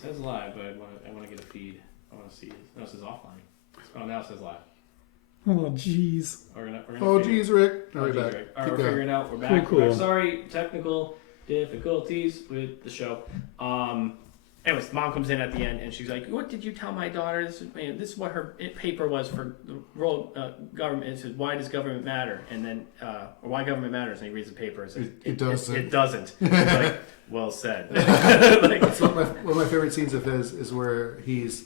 says live, but I want to get a feed. I want to see it. No, it says offline. Oh, now it says live. Oh, jeez. Oh, geez, Rick. No, we're back. Rick. All right, we're figuring it out. We're back. Cool. We're back. Sorry, technical difficulties with the show. Anyways, mom comes in at the end and she's like, "What did you tell my daughter? This is what her paper was for the role government." It says, "Why does government matter?" And then, or why government matters? And he reads the paper and says, "It doesn't." It doesn't. It's like, well said. Like, That's one of my favorite scenes of his is where he's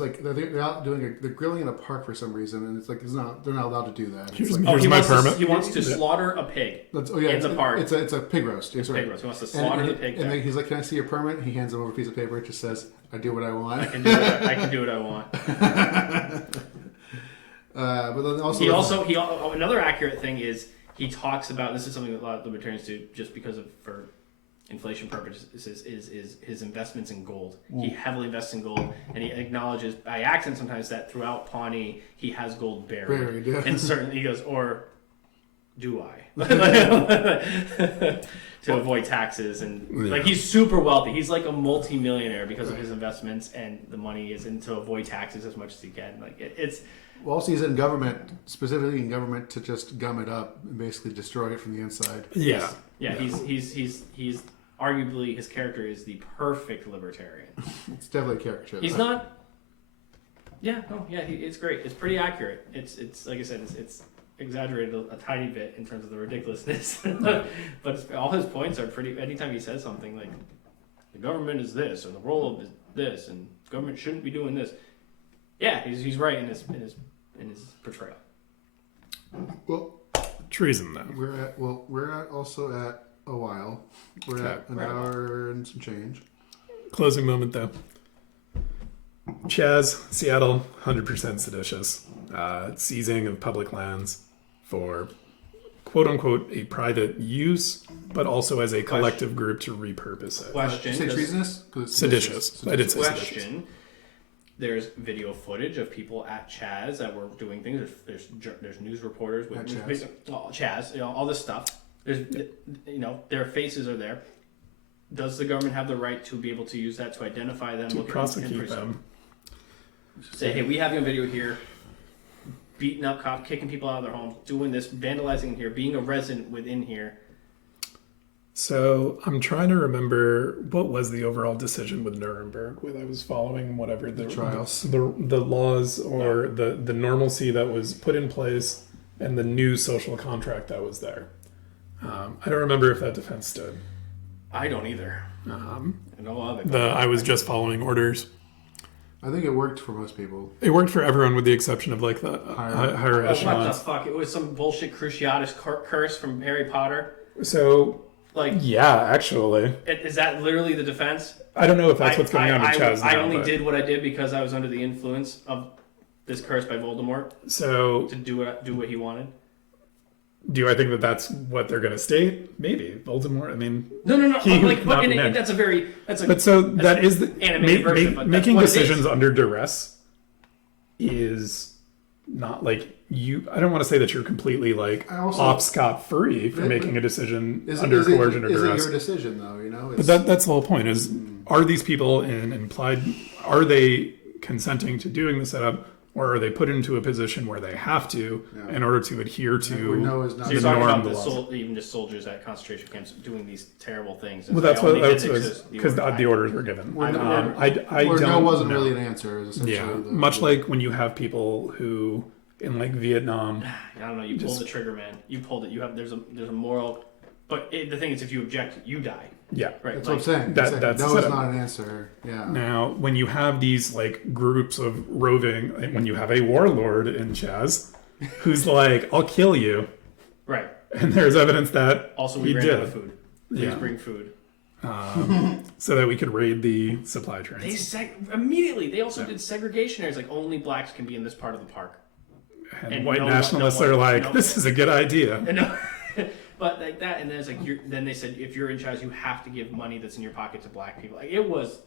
like they're out they're grilling in a park for some reason, and it's like they're not allowed to do that. Here's like, my permit. He wants to slaughter a pig in the park. It's a pig roast. It's pig roast. He wants to slaughter the pig. And then he's like, "Can I see your permit?" He hands him over a piece of paper. It just says, "I do what I want." I can do what I want. But then also another accurate thing is he talks about, this is something that a lot of libertarians do just because of for inflation purposes, is his investments in gold. He heavily invests in gold, and he acknowledges by accident sometimes that throughout Pawnee he has gold buried. Yeah. And certainly he goes, or do I? To avoid taxes, and like he's super wealthy. He's like a multi-millionaire because of his investments, and the money is in to avoid taxes as much as he can. Like it's. Well, also he's in government, specifically in government, to just gum it up and basically destroy it from the inside. Yeah. He's arguably, his character is the perfect libertarian. It's definitely a caricature. He's not. Yeah, no, yeah, it's great. It's pretty accurate. It's like I said, it's exaggerated a tiny bit in terms of the ridiculousness, but all his points are pretty. Anytime he says something like, "The government is this," or "The role of this," and "Government shouldn't be doing this," yeah, he's right in his portrayal. Well, Treason, though. We're also at a while. We're at an hour and some change. Closing moment, though. Chaz, Seattle, 100% seditious. Seizing of public lands for quote-unquote a private use, but also as a collective group to repurpose it. Question. Say treasonous? Seditious. I did say seditious. Question. There's video footage of people at Chaz that were doing things. There's news reporters with Chaz, all this stuff. There's, their faces are there. Does the government have the right to be able to use that to identify them, to prosecute them? Say, hey, we have you on video here, beating up cops, kicking people out of their homes, doing this, vandalizing here, being a resident within here. So I'm trying to remember what was the overall decision with Nuremberg, when I was following whatever the trials, the laws or the normalcy that was put in place and the new social contract that was there. I don't remember if that defense stood. I don't either. I was just following orders. I think it worked for most people. It worked for everyone with the exception of like the higher echelons. What the fuck? It was some bullshit Cruciatus curse from Harry Potter. So, actually. Is that literally the defense? I don't know if that's what's going on with Chaz now. I only did what I did because I was under the influence of this curse by Voldemort. So to do what he wanted. Do I think that that's what they're going to state? Maybe Voldemort. I mean, no. That's the animated version. Making decisions under duress is not like you. I don't want to say that you're completely off scot free for making a decision under coercion or duress. Is it your decision though? But that's the whole point. Is are these people implied? Are they consenting to doing the setup? Or are they put into a position where they have to in order to adhere to the norm? Even just soldiers at concentration camps doing these terrible things. Well, that's because the orders were given. No wasn't really an answer. Much like when you have people who in Vietnam. I don't know. You pulled the trigger, man. You pulled it. You have there's a moral. But the thing is, if you object, you die. Yeah, right. That's what I'm saying. That's no is not an answer. Yeah. Now, when you have these groups of roving, when you have a warlord in Chaz, who's like, "I'll kill you," right? And there's evidence that also we ran out of food. Please bring food, so that we could raid the supply trains. Immediately. They also did segregation areas, like only blacks can be in this part of the park. And white nationalists are like, "This is a good idea." But like that, and then it's like then they said if you're in Chaz, you have to give money that's in your pocket to black people. Like it was.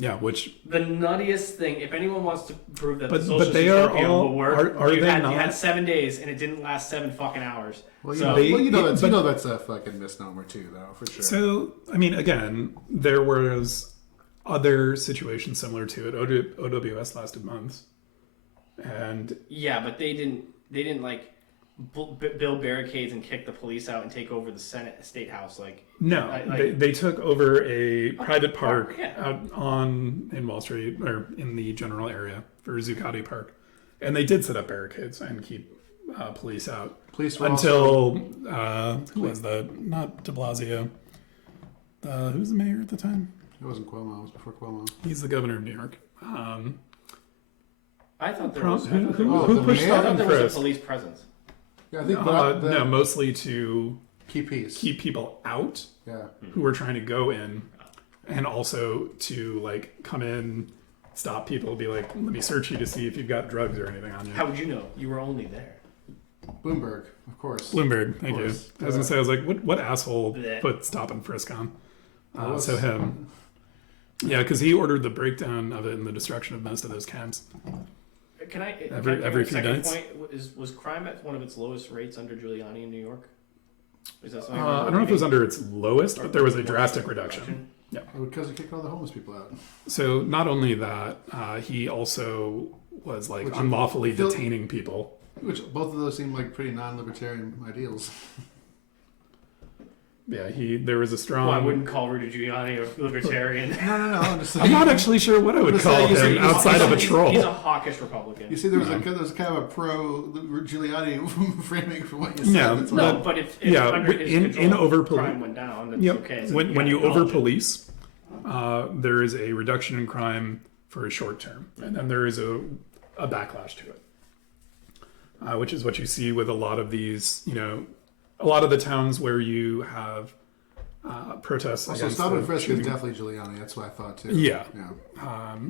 Yeah, which The nuttiest thing, if anyone wants to prove that But- the social but they are utopia all- will work, are you they had, not? you had 7 days and it didn't last 7 fucking hours. Well, So- that's a fucking misnomer too, though, for sure. so I mean, again, there was other situations similar to it. OWS lasted months, and Yeah, but they didn't like build barricades and kick the police out and take over the state house. Like no, like- they took over a private park yeah. out in Wall Street or in the general area for Zuccotti Park, and they did set up barricades and keep police out Police were until who was that? Not De Blasio. Who's the mayor at the time? It wasn't Cuomo. It was before Cuomo. He's the governor of New York. I thought there Who- was. who- I thought there who- was- who pushed I stop thought and there was frisk? a police presence. Yeah, I think No, mostly to key piece. keep people out Yeah. who were trying to go in, and also to like come in, stop people, be like, let me search you to see if you've got drugs or anything on you. How would you know? You were only there. Bloomberg, of course. Bloomberg, thank you. course. I was gonna say, I was like, what asshole Blech. put stop and frisk on? was- So him. Yeah, because he ordered the breakdown of it and the destruction of most of those camps. Can I? Every- can I every make a few second nights? point? Was crime at one of its lowest rates under Giuliani in New York? Is that something? I don't know if it was under its lowest, but there was a drastic reduction. Because he kicked all the homeless people out. So not only that, he also was like Which- unlawfully Phil- detaining people. Which both of those seem like pretty non-libertarian ideals. Yeah, there was a strong. Well, I wouldn't call Rudy Giuliani a libertarian. No. I'm just saying. I'm not actually sure what I would Let's call say you him see- outside of a troll. He's a hawkish Republican. You see, there was kind of a pro Giuliani framing for what you said. Yeah, That's No, why- but if yeah, under his in control, over crime went down, that's Yep. okay. So When you acknowledge over it. police, there is a reduction in crime for a short term, and then there is a backlash to it, which is what you see with a lot of these. A lot of the towns where you have protests. Also, against stop the and frisk is shooting. definitely Giuliani. That's what I thought too. Yeah. Yeah.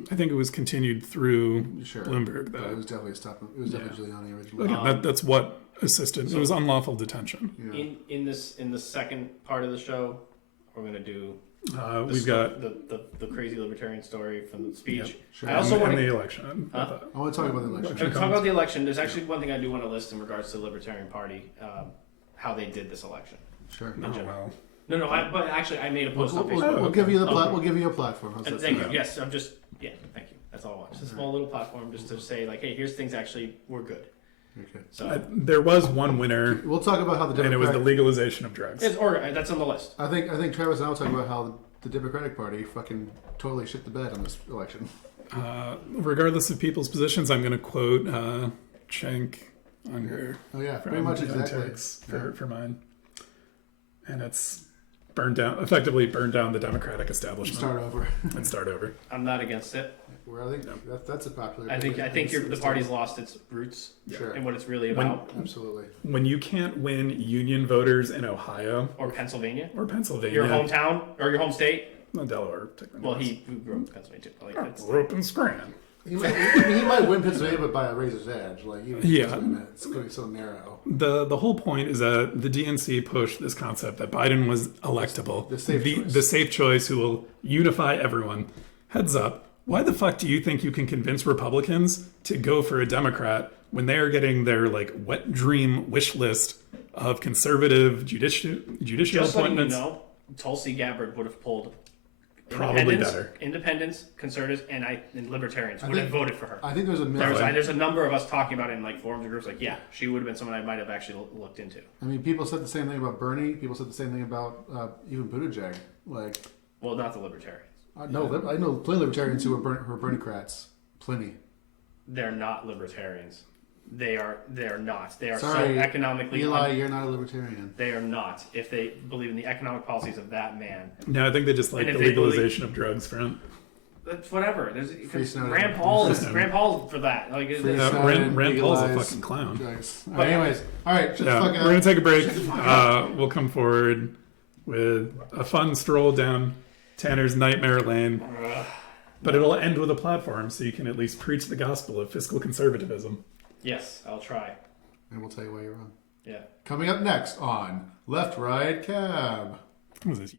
I think it was continued through Sure. Bloomberg. But it Though. was definitely It was definitely Giuliani originally. Again, that's what assisted. It was unlawful detention. Yeah. in the second part of the show, we're gonna do. We've got the crazy libertarian story from the speech. Yep. Sure. I also and want the to election. Huh? I want to talk about the election. talk about the election. There's actually one thing I do want to list in regards to the Libertarian Party, how they did this election. Sure. Oh, well. No, but actually, I made a post on We'll, Facebook. we'll give you the Oh. we'll give you a platform. How's And that thank you. sound? Yes, I'm just thank you. That's all I want. Just a small little platform, just to say like, hey, here's things actually we're good. Okay. So There was one winner, We'll talk about how the and it was the Democratic. legalization of drugs. that's on the list. I think Travis and I will talk about how the Democratic Party fucking totally shit the bed on this election. Regardless of people's positions, I'm going to quote Cenk Unger Oh yeah, from pretty much the exactly. Antics for mine, and it's effectively burned down the Democratic establishment Start over. and start over. I'm not against it. Where I think that's a popular. I think opinion. the party's lost its roots Sure. and what it's really about. Absolutely. When you can't win union voters in Ohio Or Pennsylvania, or Pennsylvania, your hometown or your home state. well, Delaware, technically. Well, he grew up in Pennsylvania too. Like, it's, grew up in Scranton. He might win Pennsylvania, but by a razor's edge. Like Yeah. it's going to be so narrow. The whole point is that the DNC pushed this concept that Biden was electable, The safe choice. the safe choice who will unify everyone. Heads up, why the fuck do you think you can convince Republicans to go for a Democrat when they are getting their like wet dream wish list of conservative judicial just letting you appointments? know, Tulsi Gabbard would have pulled Probably better. independents, conservatives, and libertarians I would have think- voted for her. I think there's a There's a number of us talking about it in like forums and groups. Like, yeah, she would have been someone I might have actually looked into. I mean, people said the same thing about Bernie. People said the same thing about even Buttigieg. Like, Well, not the libertarians. I know plenty of libertarians who are Bernie-crats. Plenty. They're not libertarians. They're not. They are Sorry, so economically. Eli, you're not a libertarian. They are not. If they believe in the economic policies of that man, No, I think they just like And the if they legalization of drugs front. that's whatever. Free snowing. Rand Paul is Snowing. Rand Paul for that. Like, Free it's- snowing, Rand Paul's a legalize fucking clown. drugs. All right, anyways, all right, shut the Yeah, fuck we're up. gonna take a break. We'll come forward with a fun stroll down Tanner's nightmare lane, but it'll end with a platform, so you can at least preach the gospel of fiscal conservatism. yes, I'll try. And we'll tell you why you're wrong. Yeah. Coming up next on Left Right Cab. What was this?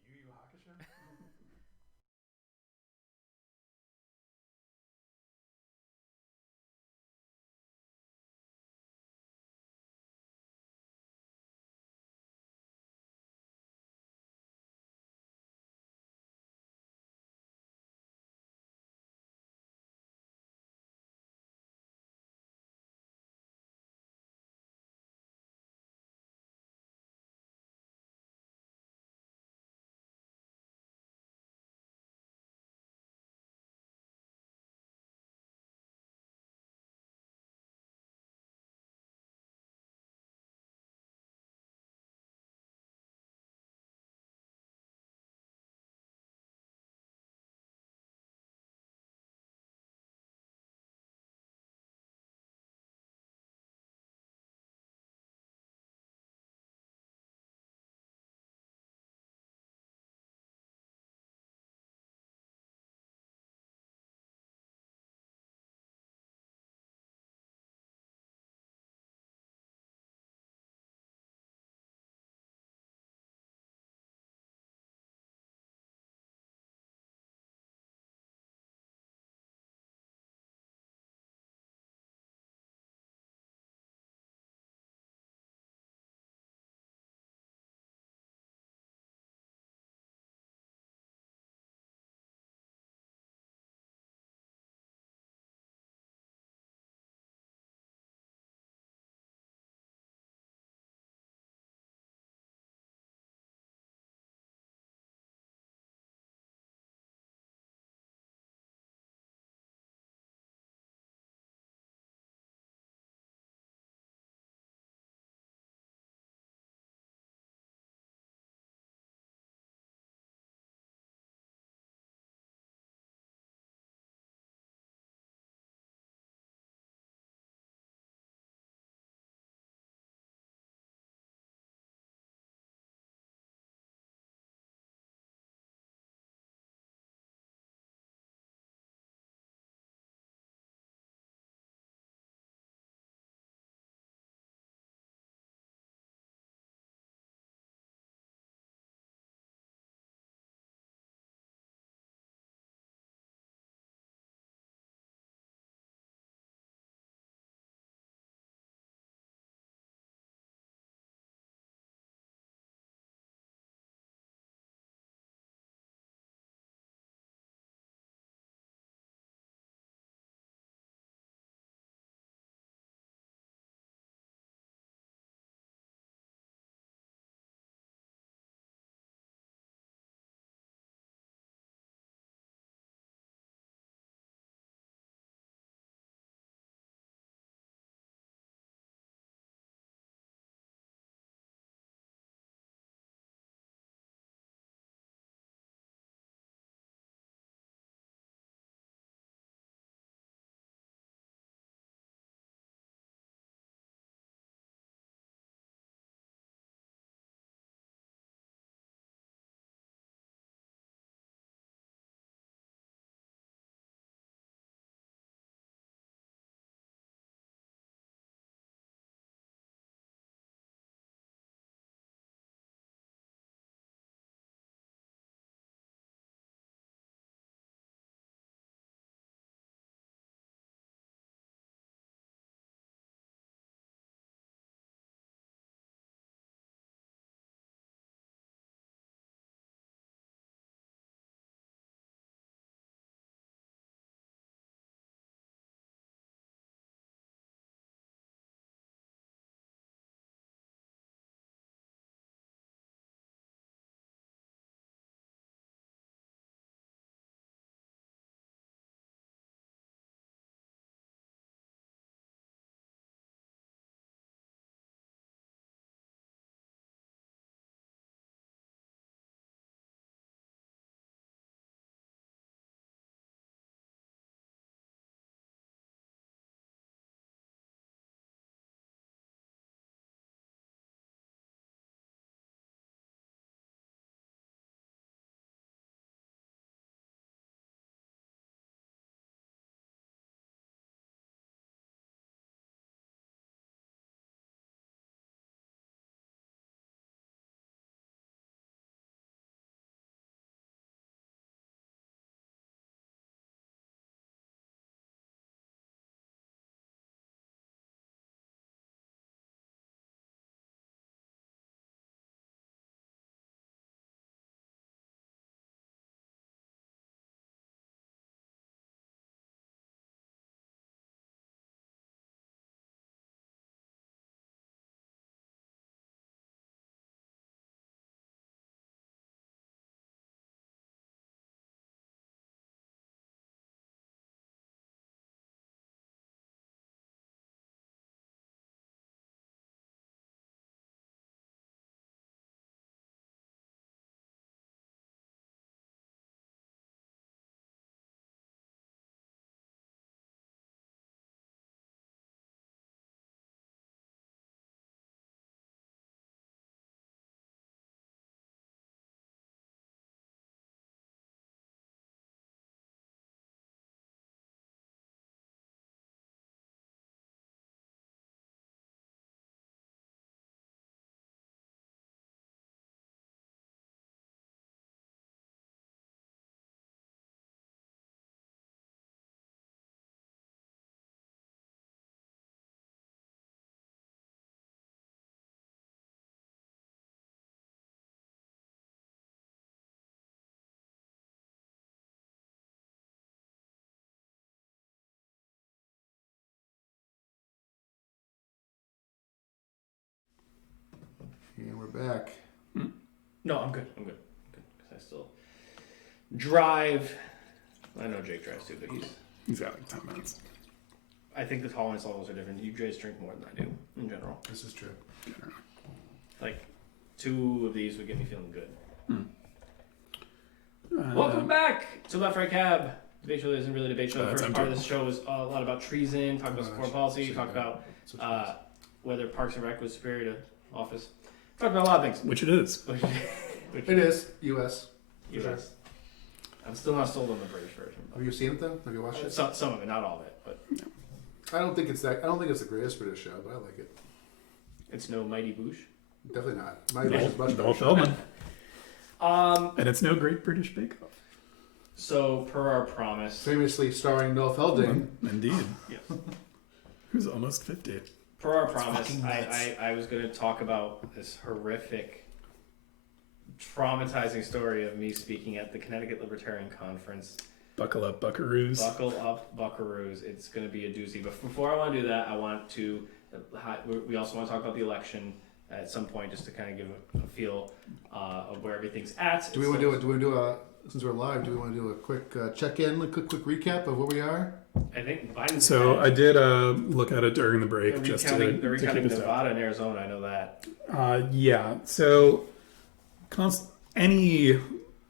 And we're back. No, I'm good. I'm good. Because I still drive. I know Jake drives too, but He's got like 10 minutes. I think the tolerance levels are different. You guys drink more than I do in general. This is true. Like 2 of these would get me feeling good. Uh, Welcome back to Left Right Cab. Debate show isn't really a debate show. The That's first part of empty. this show was a lot about treason, talked about foreign policy, talked about whether Parks and Rec was superior to Office. Talked about a lot of things. Which it is. Which It is U.S. U.S. I'm still not sold on the British version. Have you seen it though? Have you watched it? Some of it, not all of it, but I don't think it's the greatest British show, but I like it. it's no Mighty Boosh. Definitely not. My Bush is much Noel better. Feldman. Um, And it's no Great British Bake Off. so per our promise, Famously starring Noel Felding. Indeed. yes. Who's almost 50. Per our promise, fucking nuts. I was going to talk about this horrific, traumatizing story of me speaking at the Connecticut Libertarian Conference. Buckle up, buckaroos. Buckle up, buckaroos. It's going to be a doozy. But before I want to do that, I want to, we also want to talk about the election at some point, just to kind of give a feel of where everything's at. Do we want to do a since we're live? Do we want to do a quick check-in, a quick recap of where we are? I think Biden's So I did look at it during the break they're just recounting, to they're keep recounting us up. Nevada and Arizona. I know that. Yeah. So any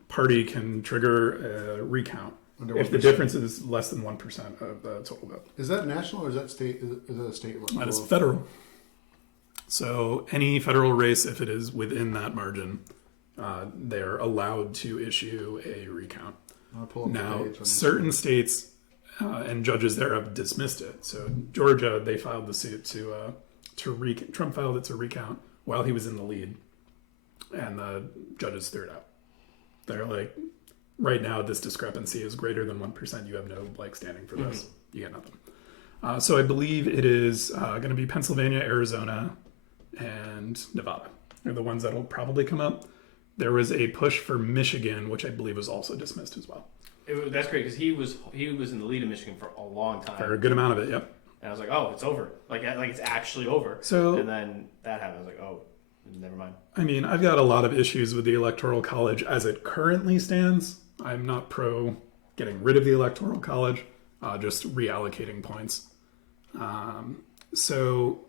party can trigger a recount Under if the 1%. difference is less than 1% of the total vote. Is that national or is that state? Is it a state level? That is federal. So any federal race, if it is within that margin, they're allowed to issue a recount. I'll pull up the Now, page on this. certain states and judges there have dismissed it. So Georgia, they filed the suit Trump filed it to recount while he was in the lead, and the judges threw it out. They're like, right now this discrepancy is greater than 1%. You have no standing for this. You get nothing. So I believe it is going to be Pennsylvania, Arizona, and Nevada are the ones that will probably come up. There was a push for Michigan, which I believe was also dismissed as well. That's great because he was in the lead in Michigan for a long time. For a good amount of it, yep. And I was like, oh, it's over. Like it's actually over. So, and then that happened. I was like, oh, never mind. I mean, I've got a lot of issues with the Electoral College as it currently stands. I'm not pro getting rid of the Electoral College, just reallocating points. So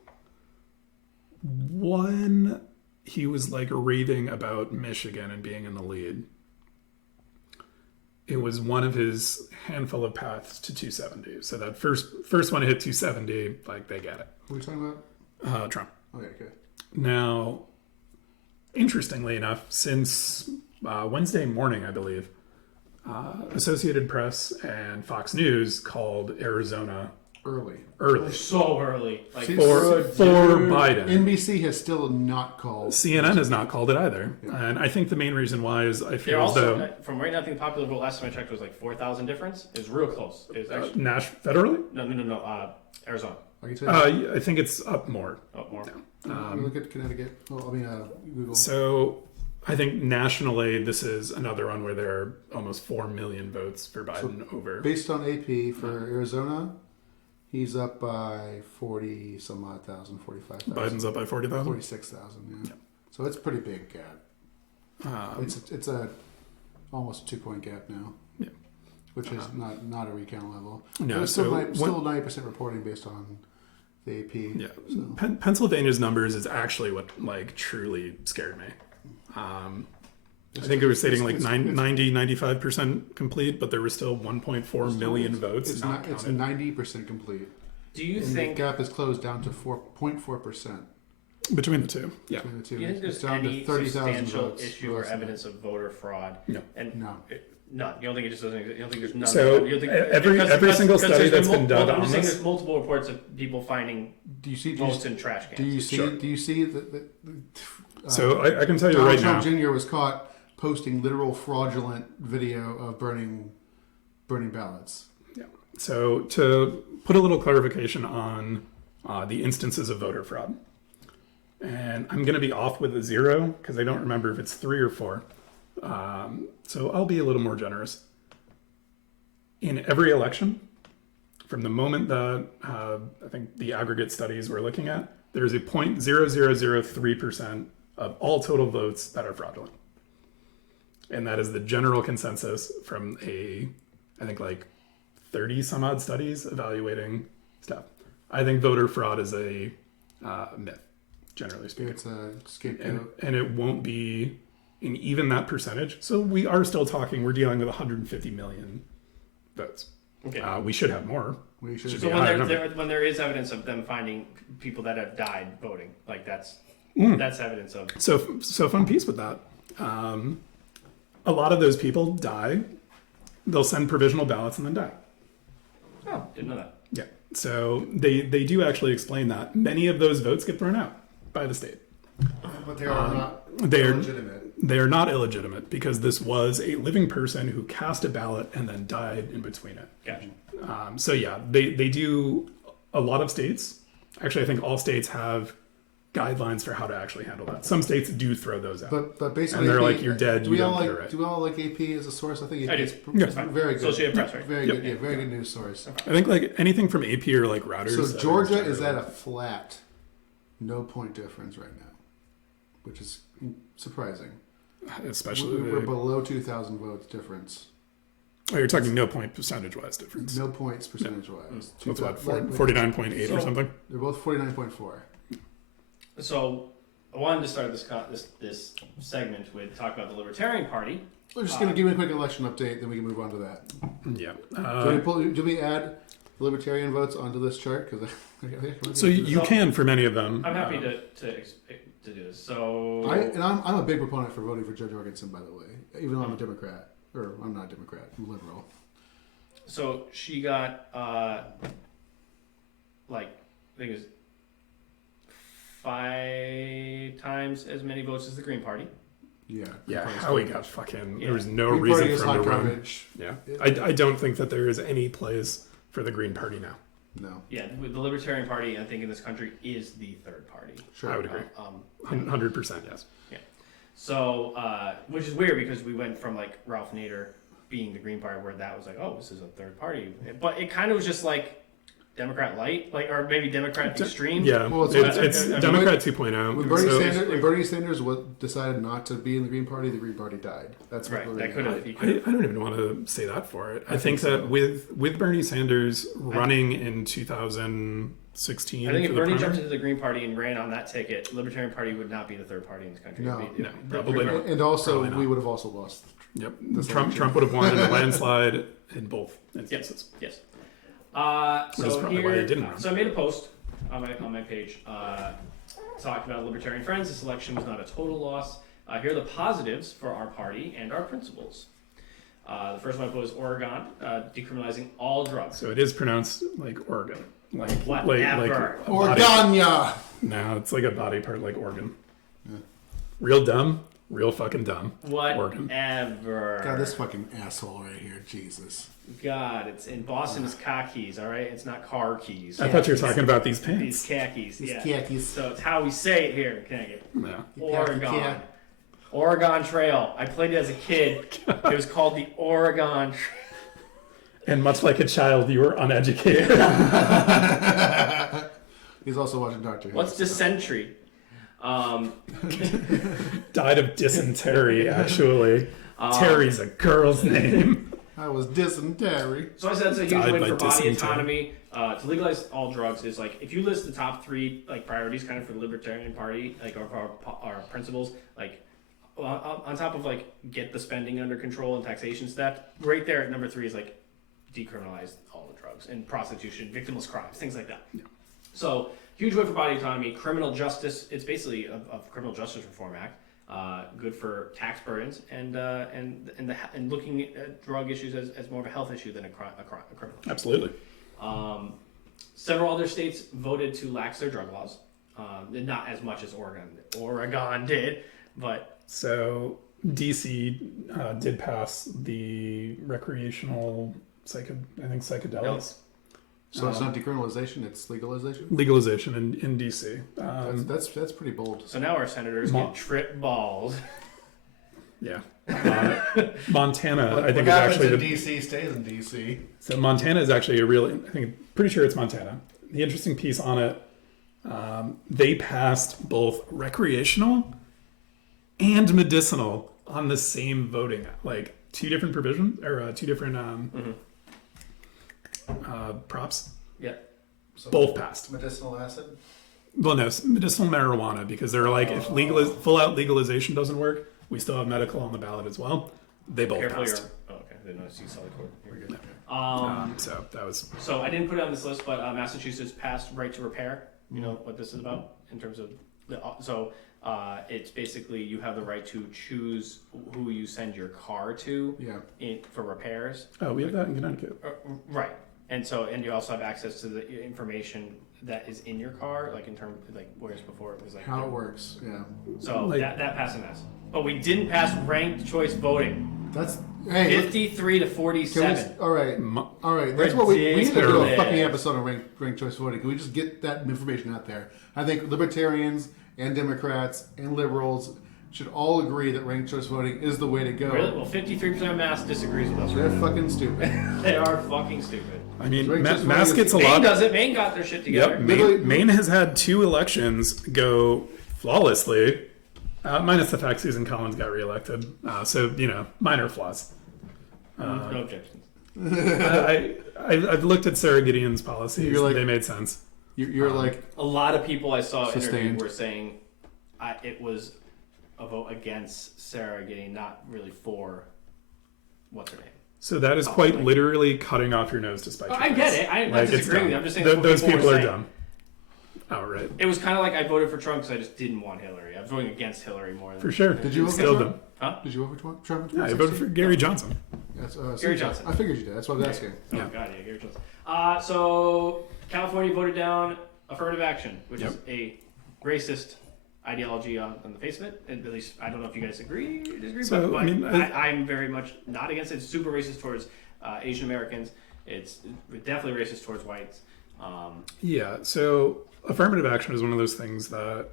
when he was raving about Michigan and being in the lead, it was one of his handful of paths to 270. So that first one hit 270, they get it. Who are we talking about? Trump. Okay, good. Now, interestingly enough, since Wednesday morning, I believe, Associated Press and Fox News called Arizona Early. So early. Like See, for Biden. NBC has still not called. CNN has not called it either. Yeah. And I think the main reason why is I they're feel as also, though... from right now, I think the popular vote last time I checked was 4,000 difference. It was real close. It was actually... federally? No. Arizona. I think it's up more. Oh, more. Let me look at Connecticut. Google. So I think nationally, this is another one where there are almost 4 million votes for Biden over. Based on AP for Arizona, he's up by 40 some odd thousand, 45,000. Biden's up by 40,000? 46,000, yeah. So it's a pretty big gap. It's a almost 2-point gap now. Yeah. Which is not a recount level. No, it's still 90% reporting based on the AP. Yeah. So. Pennsylvania's numbers is actually what truly scared me. I think it was stating 95% complete, but there were still 1.4 million votes. It's 90% complete. Do you and think the gap is closed down to 4.4%? Between the two, yeah. Between the two. Do you think there's it's down any to 30,000 substantial votes. issue or evidence of voter fraud? No. And No. None. You don't think it just doesn't exist? You don't think there's none? So you don't think, every single study that's been done I'm on just saying this. there's multiple reports of people finding votes in trash cans. Do you see? Sure. Do you see that? So I can tell you Donald right Trump now. Jr. was caught posting literal fraudulent video of burning ballots. Yeah. So to put a little clarification on the instances of voter fraud, and I'm going to be off with a 0 because I don't remember if it's 3 or 4. So I'll be a little more generous. In every election, from the moment that I think the aggregate studies we're looking at, there's a 0.0003% of all total votes that are fraudulent. And that is the general consensus from I think like 30 some odd studies evaluating stuff. I think voter fraud is a myth, generally speaking. It's a scapegoat. And it won't be in even that percentage. So we are still talking, we're dealing with 150 million votes. Okay. We should have more. We should. So when there is evidence of them finding people that have died voting, like that's evidence of. So fun piece with that. A lot of those people die. They'll send provisional ballots and then die. Oh, didn't know that. Yeah. So they do actually explain that many of those votes get thrown out by the state. But they are not legitimate. They are not illegitimate because this was a living person who cast a ballot and then died in between it. Gotcha. So yeah, they do. A lot of states, actually I think all states have guidelines for how to actually handle that. Some states do throw those out. But basically, and they're AP, like, you're dead, do you we all don't like, get it. Do we all like AP as a source? I think I do. it's Yeah. very good. Associated Press, right? Very Yep. good. Yeah, very good news source. I think like anything from AP or like routers. So Georgia is at a flat, no point difference right now, which is surprising. especially We're below 2,000 votes difference. Oh, you're talking no point percentage wise difference. No points percentage wise. So it's what 49.8 or something. They're both 49.4. So I wanted to start this segment with talk about the Libertarian Party. We're just going to give you a quick election update, then we can move on to that. Yeah. Do we add libertarian votes onto this chart? So you can for many of them. I'm happy to do this. So I'm a big proponent for voting for Judge Jorgensen, by the way, even though I'm a Democrat. Or I'm not a Democrat, I'm liberal. So she got like I think it was 5 times as many votes as the Green Party. Yeah. Yeah, Howie got fucking. Yeah. There was no Green Party reason is for him hot to run. garbage. Yeah, I don't think that there is any place for the Green Party now. No. Yeah, the Libertarian Party, I think, in this country is the third party. Sure. I would agree. 100%, yes. So, which is weird because we went from like Ralph Nader being the Green Party, where that was like, oh, this is a third party, but it kind of was just like Democrat light, like, or maybe Democrat extreme. Yeah, Well, it's Democrat 2.0. When Bernie Sanders decided not to be in the Green Party died. That's what Right. That could have. I don't even want to say that for it. I think that with Bernie Sanders running in 2016, I think if for the Bernie jumped primary, into the Green Party and ran on that ticket, Libertarian Party would not be the third party in this country. No. No, probably not. And also, Probably not. we would have also lost. Yep, This Trump election. would have won in a landslide in both instances. Yes. Which is So probably why he didn't run. so I made a post on my page talking about Libertarian Friends. This election was not a total loss. Here are the positives for our party and our principles. The first one I put was Oregon decriminalizing all drugs. So it is pronounced like Oregon, like Whatever. a body- Organya! No, it's like a body part like Oregon. Yeah. Real dumb, real fucking dumb. Oregon. Whatever. God, this fucking asshole right here, Jesus. God, it's in Boston. It's car keys, all right. It's not car keys. I thought you were talking about these These pants. khakis. These Yeah. khakis. So it's how we say it here in Connecticut. No. Oregon. Oregon Trail. I played it as a kid. It was called the Oregon Trail. And much like a child, you were uneducated. He's also watching Doctor Who. What's dysentery? Died of dysentery, actually. Terry's a girl's name. I was dysentery. So I said it's a huge Died win by for body dysentery. autonomy. To legalize all drugs is like, if you list the top 3 like priorities kind of for the Libertarian Party, like our principles, like on top of like get the spending under control and taxation stuff, right there at number 3 is like decriminalize all the drugs and prostitution, victimless crimes, things like that. Yeah. So huge win for body autonomy. Criminal justice, it's basically a Criminal Justice Reform Act. Good for tax burdens and looking at drug issues as more of a health issue than a criminal issue. Absolutely. Several other states voted to lax their drug laws. Not as much as Oregon did, but So DC did pass the recreational psychedelics So it's not decriminalization; it's legalization. legalization in DC. That's pretty bold. so now our senators get trip balls. Yeah. Montana, I think, what is happens actually in the. DC stays in DC. So Montana is actually a real. I think, pretty sure it's Montana. The interesting piece on it, they passed both recreational and medicinal on the same voting, like two different provisions or two different props. Yeah. So Both passed. medicinal acid. Well, no, medicinal marijuana, because they're like, if full out legalization doesn't work, we still have medical on the ballot as well. They both Careful passed. your. Oh, okay. I didn't know you solid cord. You're good. So that was. So I didn't put it on this list, but Massachusetts passed right to repair. You know what this is about in terms of it's basically you have the right to choose who you send your car to for repairs. Oh, we have that in Connecticut. Right. And you also have access to the information that is in your car, like in terms whereas before it was like how it works. Yeah. So that passed in this, but we didn't pass ranked choice voting. That's 53 to 47. All right. That's what we need to do a Ridiculous. fucking episode of ranked choice voting. Can we just get that information out there? I think libertarians and Democrats and liberals should all agree that ranked choice voting is the way to go. Really? Well, 53% of Mass disagrees with us. They're fucking stupid. They are fucking stupid. I mean, Ranked choice Mass voting gets a Maine lot. does it. Maine got their shit together. Yep, Maine has had 2 elections go flawlessly, minus the fact Susan Collins got reelected. So, minor flaws. No objections. I've looked at Sarah Gideon's policies. You're like- they made sense. You're like, A lot of people I saw interviewed Sustained. were saying it was a vote against Sarah getting not really for what's her name. So that is quite literally cutting off your nose to spite your I face. get it. I'm not Like, it's disagreeing with you. dumb. I'm just saying that's what Those people people were are saying. dumb. Outright. It was kind of like I voted for Trump because I just didn't want Hillary. I was voting against Hillary more than For sure. Did you vote for Still Trump? dumb. Huh? did you vote for Trump? Yeah, I voted for Gary Johnson. Yes, Gary Johnson. I figured you did. That's what I was asking. Oh Yeah. God, yeah, Gary Johnson. So California voted down affirmative action, which is a racist ideology on the face of it. And at least I don't know if you guys agree or disagree, So, but I mean, I'm very much not against it. It's super racist towards Asian Americans. It's definitely racist towards whites. Yeah, so affirmative action is one of those things that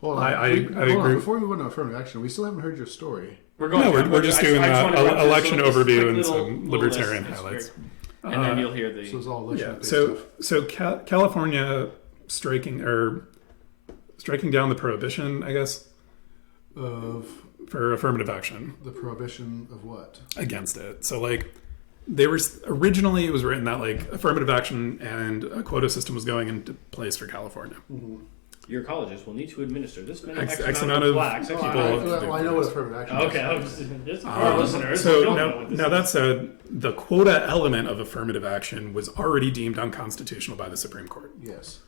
Hold on. I Hold on. agree. Before we move on to affirmative action, we still haven't heard your story. We're No, we're just doing I that wanted to run through election this overview quick and little some libertarian list. It's highlights. great. And then you'll hear the. So it's all election Yeah, updates so stuff. California striking down the prohibition, I guess, Of for affirmative action the prohibition of what? against it. So they were originally, it was written that affirmative action and a quota system was going into place for California. Your colleges will need to administer this many X amount of blacks. people. I know what affirmative action is. Okay, just for our listeners. who So don't know what this now is. that said, the quota element of affirmative action was already deemed unconstitutional by the Supreme Court. Yes.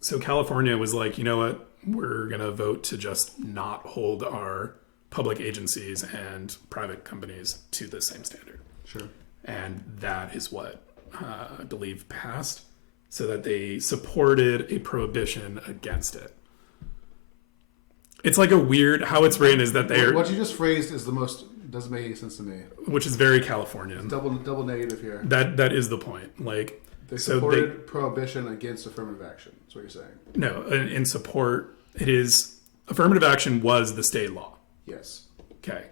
So California was like, you know what? We're going to vote to just not hold our public agencies and private companies to the same standard. Sure. And that is what I believe passed, so that they supported a prohibition against it. It's like a weird, how it's written is that they're, What you just phrased is the most, doesn't make any sense to me. which is very Californian. Double negative here. That is the point. They so supported prohibition against affirmative action. That's what you're saying. No, in support, it is, affirmative action was the state law. Yes. Okay.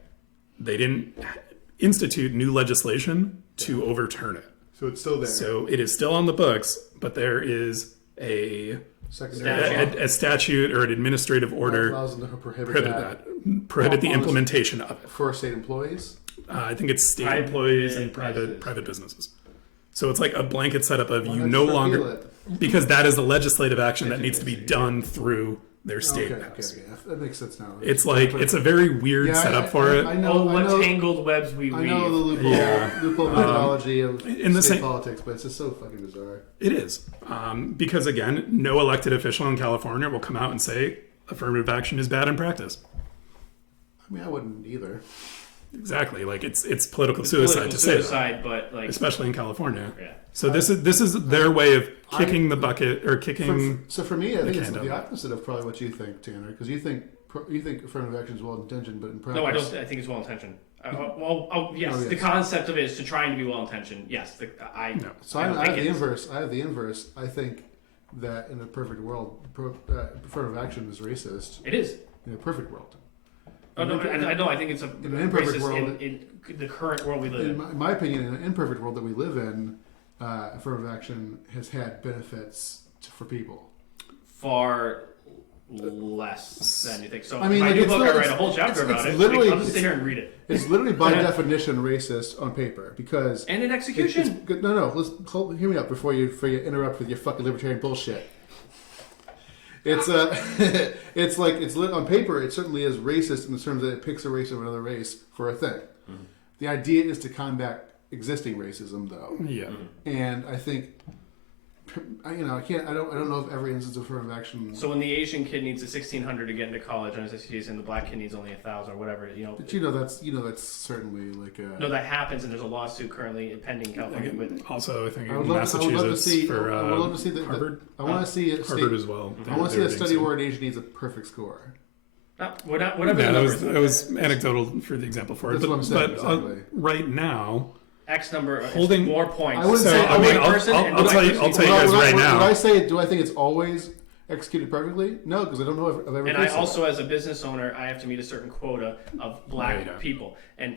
They didn't institute new legislation to overturn it. So it's still there. So it is still on the books, but there is a statute or an administrative order allows them to prohibit prohibit the On- implementation of it. for state employees. I think it's state Private employees and businesses. private businesses. So it's like a blanket setup of Why you not no just repeal longer, it? because that is the legislative action that needs to be done through their state house. Okay. That makes sense now. It's like, it's a very weird setup for it. I know. what tangled webs we I weave. know the loophole methodology of in the state same- politics, but it's just so fucking bizarre. It is. Because again, no elected official in California will come out and say affirmative action is bad in practice. I mean, I wouldn't either. Exactly. Like it's political suicide to say that, suicide, but like especially in California. yeah. So this is their way of kicking the bucket or kicking. So for me, I think it's can the do it. opposite of probably what you think, Tanner, because you think affirmative action is well intentioned, but in practice, No, I don't. I think it's well intentioned. Yes, Oh, yes. the concept of it is to trying to be well intentioned. Yes, No. So I I don't have think the it's- inverse. I have the inverse. I think that in a perfect world, affirmative action is racist. It is. In a perfect world. Oh, no, I know. I think it's a In an imperfect racist world- in the current world we live In in. my opinion, in an imperfect world that we live in, affirmative action has had benefits for people. Far less than you think. So I mean, my like, new it's book, not- I write a whole chapter about it. literally- I'll just sit here and read it. It's literally by definition racist on paper because And in execution. no. Hear me out before you interrupt with your fucking libertarian bullshit. It's it's like on paper. It certainly is racist in the terms that it picks a race of another race for a thing. Mm-hmm. The idea is to combat existing racism, though. Yeah. And I think, I don't know if every instance of affirmative action. So when the Asian kid needs a 1,600 to get into college on SATs, and the black kid needs only 1,000 or whatever, But that's certainly like a. No, that happens, and there's a lawsuit currently pending in California with it. Also, I think I in would love to Massachusetts see. for I would love to see Harvard. I want to see a Harvard as well. I want to see a study where an Asian needs a perfect score. Whatever the Yeah, numbers that was anecdotal for the example for it. That's what I'm saying, But exactly. Right now, X number Holding- more points. I wouldn't So, say. I mean, white person and I'll black tell you- person I'll tell you equal. guys right now. Would I say? Do I think it's always executed perfectly? No, because I don't know of every. And I case. also, as a business owner, I have to meet a certain quota of black No, you don't. people. And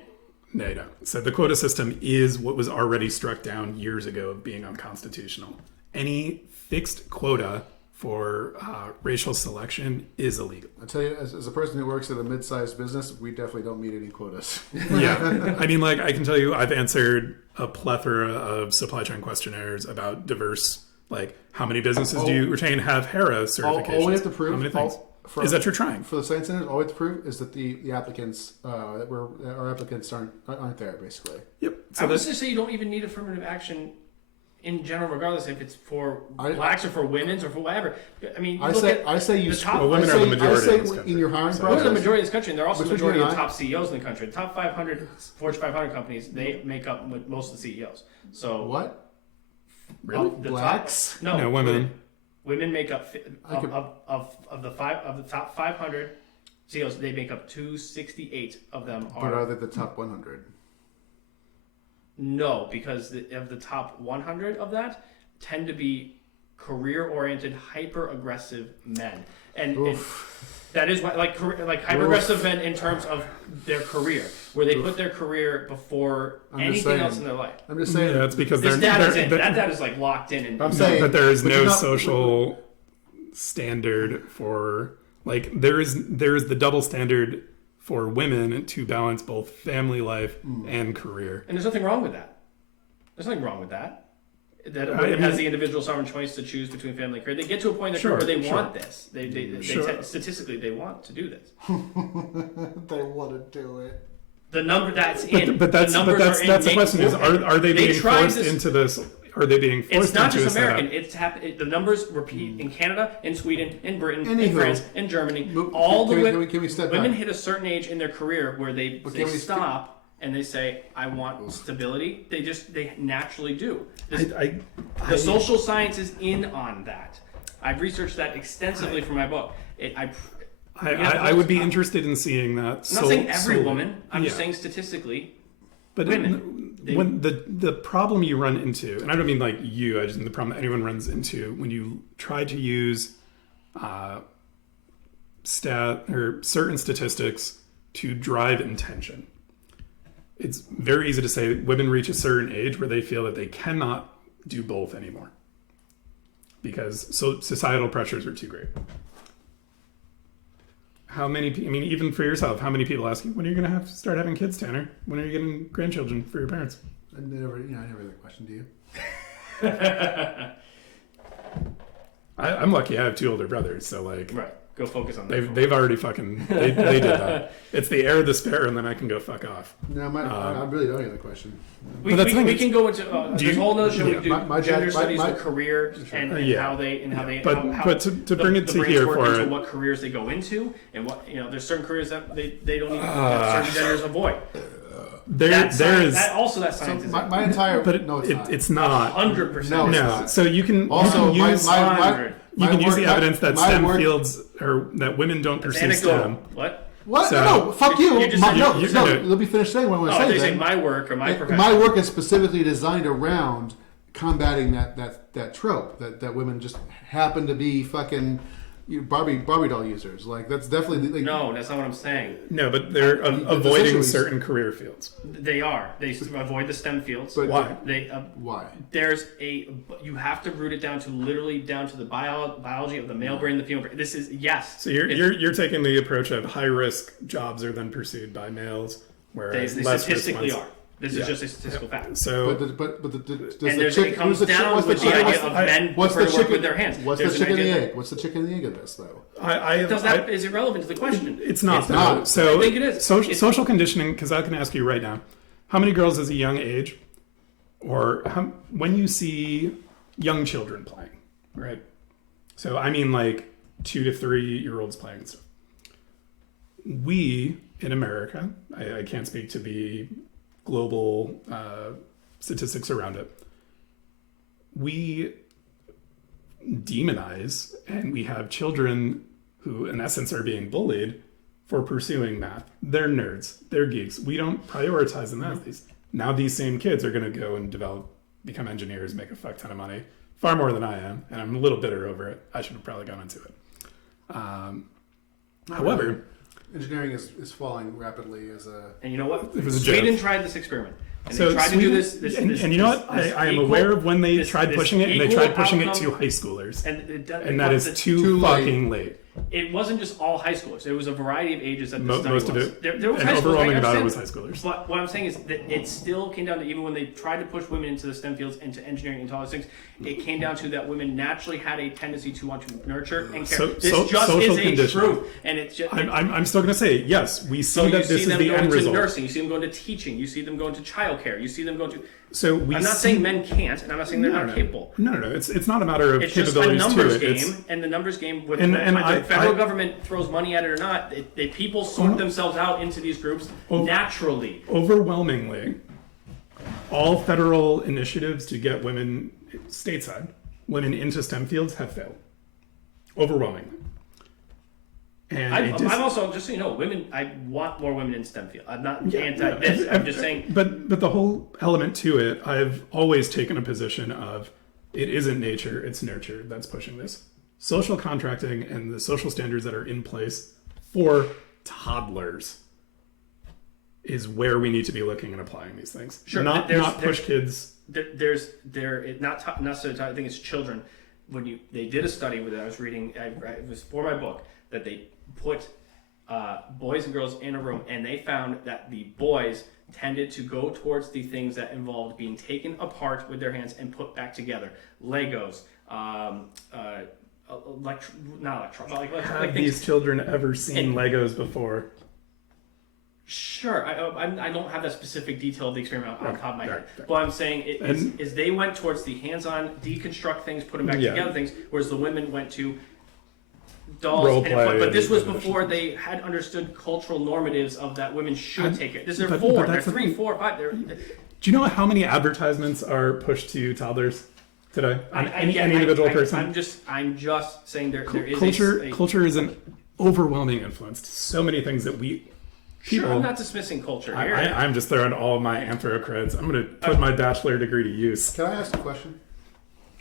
no, you don't. So the quota system is what was already struck down years ago of being unconstitutional. Any fixed quota for racial selection is illegal. I tell you, as a person who works at a mid-sized business, we definitely don't meet any quotas. Yeah. I mean, like, I can tell you, I've answered a plethora of supply chain questionnaires about diverse, like, how many businesses do you retain have HERA certifications? All we have to prove How many things? for, Is that you're trying? for the science centers. All we have to prove is that the applicants our applicants aren't there, basically. Yep. I So would that's just say you don't even need affirmative action in general, regardless if it's for I- blacks or for women's or for whatever. I mean, you I look say at I say you. the top- Well, women I are the say, majority I say in this country. in your hiring So- women are the process. majority of this country, and they're also the Between majority you of and I- top CEOs in the country. The top 500 Fortune 500 companies, they make up most of the CEOs. So What? really of the Blacks? top, no, No, women. Women make up I could- of the top 500 CEOs. They make up 268 of them But are they the top 100? No, because of the top 100 of that tend to be career-oriented, hyper-aggressive men, and that is why, like hyper-aggressive men in terms of their career, where they put their career before I'm just anything saying. else in their life. I'm just saying. Yeah, that's because This they're, data's they're, in. they're- That data's like locked in. And I'm saying, but there is but no you're not- social standard for, like, there is the double standard for women to balance both family life and career. And there's nothing wrong with that. There's nothing wrong with that. That a I woman mean- has the individual sovereign choice to choose between family and career. They get to a point in their Sure, career where they sure. want this. Sure. Statistically, they want to do this. They want to do it. The number that's in. But that's the numbers are in. the question is, are they being tried forced this- into this? Are they being forced It's not into just a setup? American. The numbers repeat in Canada, in Sweden, in Britain, in Anywho. France, in Germany. Mo- All the can we- women, can we step women back? hit a certain age in their career where they can we stop and they say, "I want stability." They naturally do. I The social science is in on that. I've researched that extensively for my book. I would be interested in seeing that. I'm not saying every woman. I'm just yeah. saying statistically. But women, when the problem you run into, and I don't mean like you, I just mean the problem that anyone runs into when you try to use stat or certain statistics to drive intention. It's very easy to say women reach a certain age where they feel that they cannot do both anymore because societal pressures are too great. How many? I mean, even for yourself, how many people ask you, "When are you going to start having kids, Tanner? When are you getting grandchildren for your parents?" I never had that question. Do you? I'm lucky. I have two older brothers, so like, Right. Go focus on that. they've already fucking they did that. It's the heir, the spare, and then I can go fuck off. No, I really don't have a question. We But that's the thing, can go into do there's you- a whole other show. yeah. We do My gender dad- studies my- with career and Yeah. how they But to bring it the to brains here work for into it, what careers they go into and what there's certain careers that they don't even that certain genders avoid. there That is science is My entire but no, it's not 100%. No, it's no. So you can Also, you can use you can use work- the evidence that my STEM work- fields or that women don't It's pursue STEM. anecdotal. What? What? So- no, fuck you. You just My, said- no, you- no. you- Let me finish saying what I want Oh, to they say. say then. my work or my profession. My work is specifically designed around combating that trope that women just happen to be fucking Barbie doll users. Like that's definitely like, No, that's not what I'm saying. No, but they're avoiding essentially- certain career fields. They are. They avoid the STEM fields. But- Why? They Why? you have to root it down to literally down to the biology of the male brain, the female brain. This is yes. So you're taking the approach of high risk jobs are then pursued by males, They whereas less statistically risk ones. are. This is just a statistical fact. So But does And the chick, it comes who's the chick, down what's with the the chick, idea of men what's prefer the to work chicken, with their hands. What's There's the an chicken and the idea- egg? What's the chicken and the egg of this though? Because that is irrelevant to the question. It's not. It's though. not. So I think it is. Social conditioning, because I can ask you right now, how many girls as a young age, or when you see young children playing, right? So I mean like 2 to 3 year olds playing and stuff. We in America, I can't speak to the global statistics around it. We demonize and we have children who in essence are being bullied for pursuing math. They're nerds, they're geeks. We don't prioritize them as these. Now these same kids are going to go and become engineers, make a fuck ton of money, far more than I am, and I'm a little bitter over it. I should have probably gone into it. However, engineering is falling rapidly as a. And you know what? It was a Sweden joke. tried this experiment. And so they tried Sweden, to do this. And you know what? I am equal- aware of when they this- tried this pushing it, and they equal tried pushing it outcome- to high schoolers. And And that is too fucking late. It wasn't just all high schoolers. It was a variety of ages that the study Most of was. it, There was an high schoolers, overwhelming I amount of it understand. was high schoolers. But what I'm saying is that it still came down to, even when they tried to push women into the STEM fields, into engineering, into all these things, it came down to that women naturally had a tendency to want to nurture and care. This just social is a conditioning. truth, and it's just. I'm still going to say yes. We see So you that see this is them the going end to result. nursing, you see them going to teaching, you see them going to childcare, you see them going to. So we I'm not see, saying men can't, and I'm not saying they're not capable. No. It's not a matter of It's just a capabilities numbers to it. game, and the numbers game, when And the federal I- government throws money at it or not, they people sort themselves out into these groups naturally. Overwhelmingly, all federal initiatives to get women stateside, women into STEM fields have failed. Overwhelmingly. And I'm also, just so you know, women. I want more women in STEM field. I'm not anti this. I'm just saying. But the whole element to it, I've always taken a position of it isn't nature, it's nurture that's pushing this. Social contracting and the social standards that are in place for toddlers is where we need to be looking and applying these things. Sure, not push kids. Not necessarily. I think it's children. When they did a study that I was reading, it was for my book, that they put boys and girls in a room, and they found that the boys tended to go towards the things that involved being taken apart with their hands and put back together. Legos, not electronic, but Have like these things. children ever seen Legos before? Sure, I don't have that specific detail of the experiment on top of my head. right. But I'm saying is they went towards the hands-on, deconstruct things, put them back together things, whereas the women went to dolls. Role play But this was and- before they had understood cultural normatives of that women should take it. This is but 4, they're that's the 3, thing. 4, 5. Do you know how many advertisements are pushed to toddlers today? On any individual person? I'm just saying there is Culture is an overwhelming influence to so many things that we people. Sure, I'm not dismissing culture here. I'm just throwing all my anthro creds. I'm going to put my bachelor degree to use. Can I ask a question?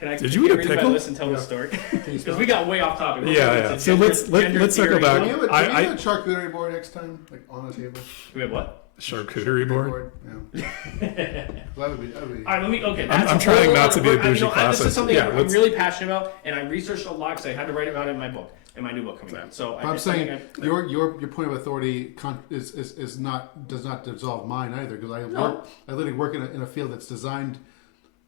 Did you eat a pickle? Listen, tell the story because we got way off topic. Yeah. So let's circle back. Can you have a charcuterie board next time, like on the table? We have what? Charcuterie board. Yeah. that would be. All right, let me. Okay, I'm trying not to be a bougie This classist. is something Yeah, I'm let's- really passionate about, and I researched a lot because I had to write about it in my book, in my new book coming out. So I'm saying your point of authority does not dissolve mine either, because I literally work in a field that's designed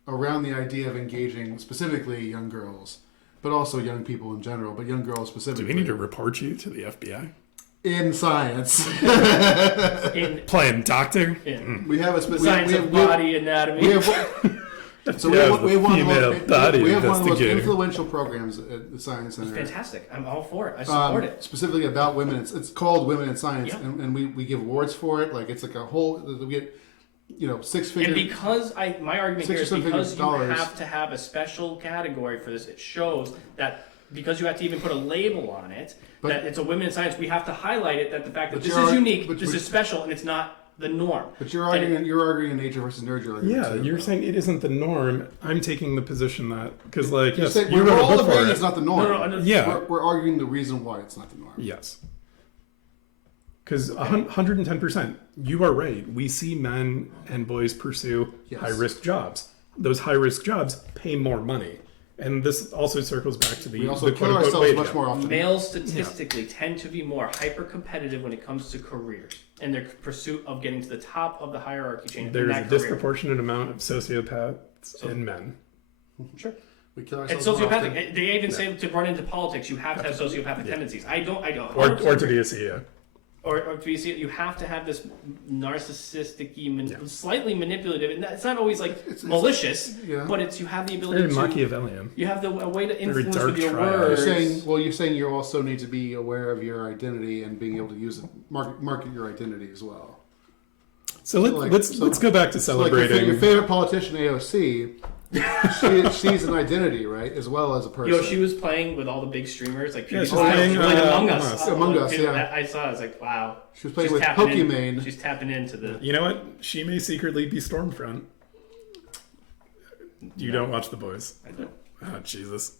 around the idea of engaging specifically young girls, but also young people in general, but young girls specifically. Do we need to report you to the FBI? In science, Playing doctor? we have a science of body anatomy. We have so we have one of female the body we have one of the most investigator. influential programs at the Science Center. Fantastic! I'm all for it. I support it. Specifically about women. It's called Women in Science, Yeah. and we give awards for it. Like it's like a whole. We get 6 figures. And because my argument here is 6 or 7 because you dollars. have to have a special category for this, it shows that because you have to even put a label on it, that it's a women in science, we have to highlight it, that the fact that But this you're is already- unique, but- this but- is special, and it's not the norm. But you're arguing in nature versus nurture argument. Yeah, you're saying it isn't the norm. I'm taking the position that because like You're yes, saying you we're wrote a all book for agreeing it. it's not the norm. No, Yeah, We're arguing the reason why it's not the norm. yes. Because 110%, you are right. We see men and boys pursue high-risk jobs. Those high-risk jobs pay more money. And this also circles back to We also the kill quote-unquote ourselves wage much gap. more often. Males statistically tend to be more hyper-competitive when it comes to careers and their pursuit of getting to the top of the hierarchy chain. There's in a that career. disproportionate amount of sociopaths in men. Sure. We kill And ourselves more often. sociopathic. They even say to run into politics, you have to have sociopathic tendencies. I don't. Or to be a CEO. Or to be, you have to have this narcissistic, slightly manipulative. And it's not always like malicious, but it's you have the ability Very to Machiavellian. You have a way to influence dark with your triad. words. You're saying you also need to be aware of your identity and being able to use it, market your identity as well. So let's go back to celebrating. Like your favorite politician, AOC. She's an identity, right, as well as a person. She was playing with all the big streamers, like she's playing Among Us. Among Us, I saw. I was like, wow. She was playing with Pokemon. She's tapping into the. You know what? She may secretly be Stormfront. You don't watch The Boys. I don't. Oh, Jesus.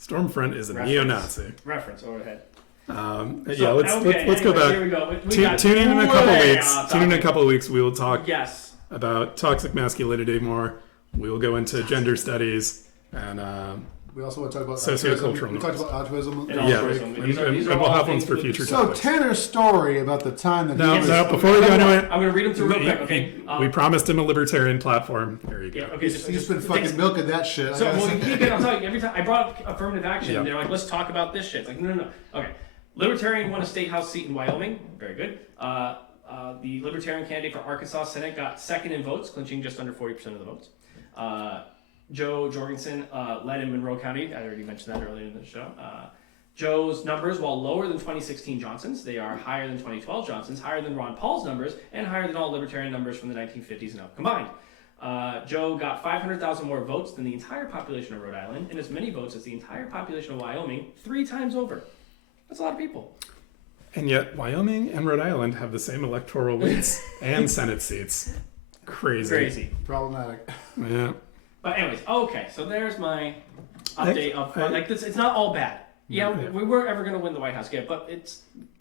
Stormfront is a neo-Nazi. Reference overhead. Let's go back. Here we go. Tune in a couple weeks. Tune in a couple of weeks. We will talk about toxic masculinity more. We will go into gender studies and we also want to talk about sociocultural. We talked about altruism. And we'll have ones for future topics. So Tanner's story about the time that before we go into it, I'm going to read them through real quick. Okay. We promised him a libertarian platform. There you go. Okay. He's been fucking milking that shit. So I'm telling you, every time I brought up affirmative action, they're like, let's talk about this shit. It's like, no. Okay. Libertarian won a state house seat in Wyoming. Very good. The Libertarian candidate for Arkansas Senate got second in votes, clinching just under 40% of the votes. Joe Jorgensen led in Monroe County. I already mentioned that earlier in the show. Joe's numbers, while lower than 2016 Johnson's, they are higher than 2012 Johnson's, higher than Ron Paul's numbers, and higher than all Libertarian numbers from the 1950s and up combined. Joe got 500,000 more votes than the entire population of Rhode Island, and as many votes as the entire population of Wyoming, 3 times over. That's a lot of people. And yet, Wyoming and Rhode Island have the same electoral weights and Senate seats. Crazy. Problematic. Yeah. But anyways, okay, so there's my update of like this. It's not all bad. Yeah, we weren't ever going to win the White House yet, but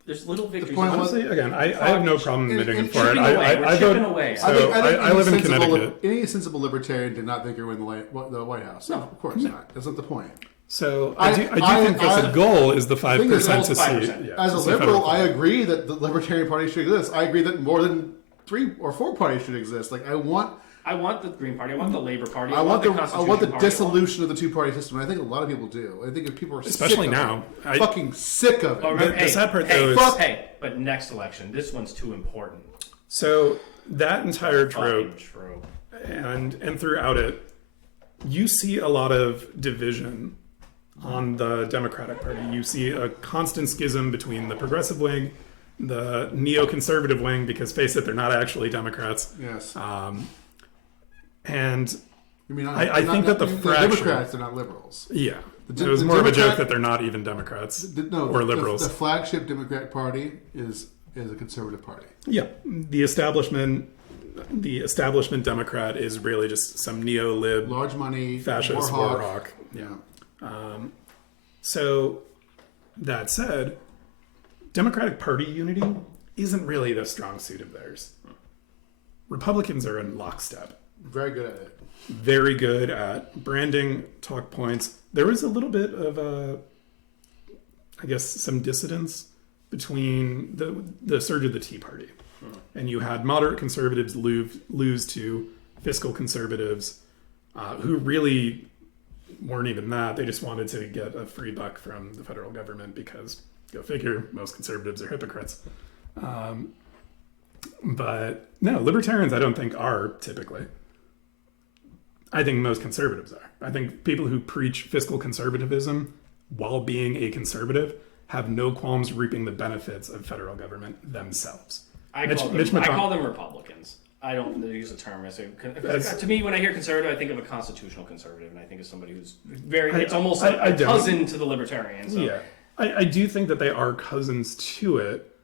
there's little victories. Honestly, again, I have no problem admitting for it. I vote away. So I live in Connecticut. Any sensible libertarian did not think you're going to win the White House. No, of course not. That's not the point. So I do think that the goal is the 5% to see. Yeah, as a liberal, I agree that the Libertarian Party should exist. I agree that more than 3 or 4 parties should exist. Like I want the Green Party. I want the Labor Party. I want the dissolution of the 2-party system. And I think a lot of people do. I think if people are especially sick now, fucking sick of it. The sad part though is but next election, this one's too important. So that entire trope, and throughout it, you see a lot of division on the Democratic Party. You see a constant schism between the progressive wing, the neoconservative wing, because face it, they're not actually Democrats. Yes. And you mean I think that the fraction... Democrats are not liberals. Yeah. It was more of a joke that they're not even Democrats or liberals. The flagship Democratic Party is a conservative party. Yeah. The establishment Democrat is really just some neo-lib, large money, fascist war hawk. Yeah. So that said, Democratic Party unity isn't really the strong suit of theirs. Republicans are in lockstep. Very good at it. Very good at branding, talk points. There was a little bit of some dissidence between the surge of the Tea Party. And you had moderate conservatives lose to fiscal conservatives who really weren't even that. They just wanted to get a free buck from the federal government because, go figure, most conservatives are hypocrites. But no, libertarians I don't think are typically. I think most conservatives are. I think people who preach fiscal conservatism while being a conservative have no qualms reaping the benefits of federal government themselves. I call them Republicans. I don't use the term. To me, when I hear conservative, I think of a constitutional conservative, and I think of somebody who's it's almost a cousin to the libertarian. So. Yeah, I do think that they are cousins to it,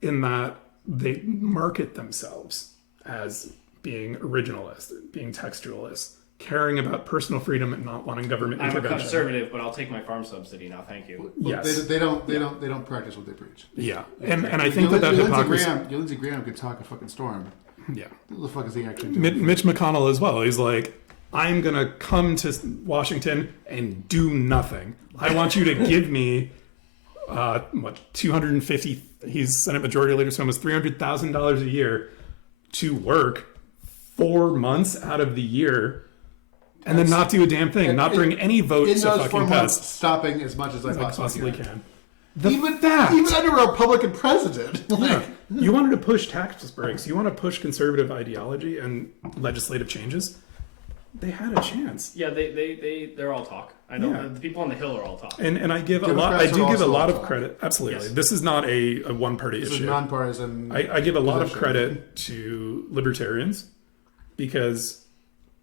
in that they market themselves as being originalist, being textualist, caring about personal freedom and not wanting government I'm a intervention. conservative, but I'll take my farm subsidy now. Thank you. Well, Yes. they don't practice what they preach. Yeah, and I think that hypocrisy. Your Lindsey Graham could talk a fucking storm. Yeah, What the fuck is he actually doing? Mitch McConnell as well. He's like, I'm gonna come to Washington and do nothing. I want you to give me, 250. He's Senate Majority Leader, so almost $300,000 a year to work 4 months out of the year, and then not do a damn thing, not bring any votes In to those 4 fucking months, pass. stopping as much as I I possibly possibly can. can. Even under a Republican president. Yeah. You wanted to push tax breaks. You want to push conservative ideology and legislative changes. They had a chance. Yeah, they're all talk. I know Yeah. the people on the Hill are all talk. And I give a lot. I Democrats do are give a also lot of all- credit. Absolutely, Yes. this is not a one party This is issue. nonpartisan. I give a lot of position. credit to libertarians because,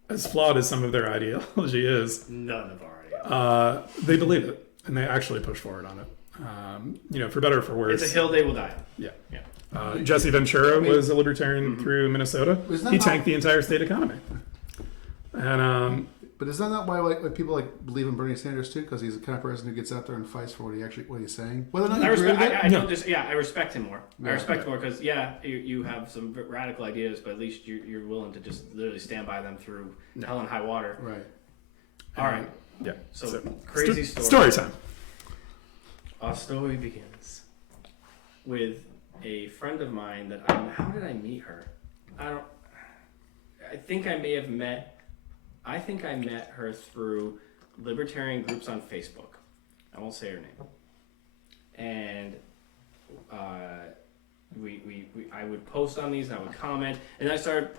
as flawed as some of their ideology is, None of our ideas. they believe it and they actually push forward on it. For better or for worse. It's a hill they will die on. Yeah. Yeah. Jesse Ventura was a libertarian through Minnesota. Isn't that He not- tanked the entire state economy. And But is that not why people believe in Bernie Sanders too? Because he's the kind of person who gets out there and fights for what he's saying. Whether or not I you agree with respect. it. I don't just. Yeah, I respect him more. I Yeah. respect him more because you have some radical ideas, but at least you're willing to just literally stand by them through hell and high water. Right. All right. yeah. So crazy Story time. Our story begins with a friend of mine that how did I meet her? I think I may have met. I think I met her through libertarian groups on Facebook. I won't say her name. And I would post on these and I would comment, and I started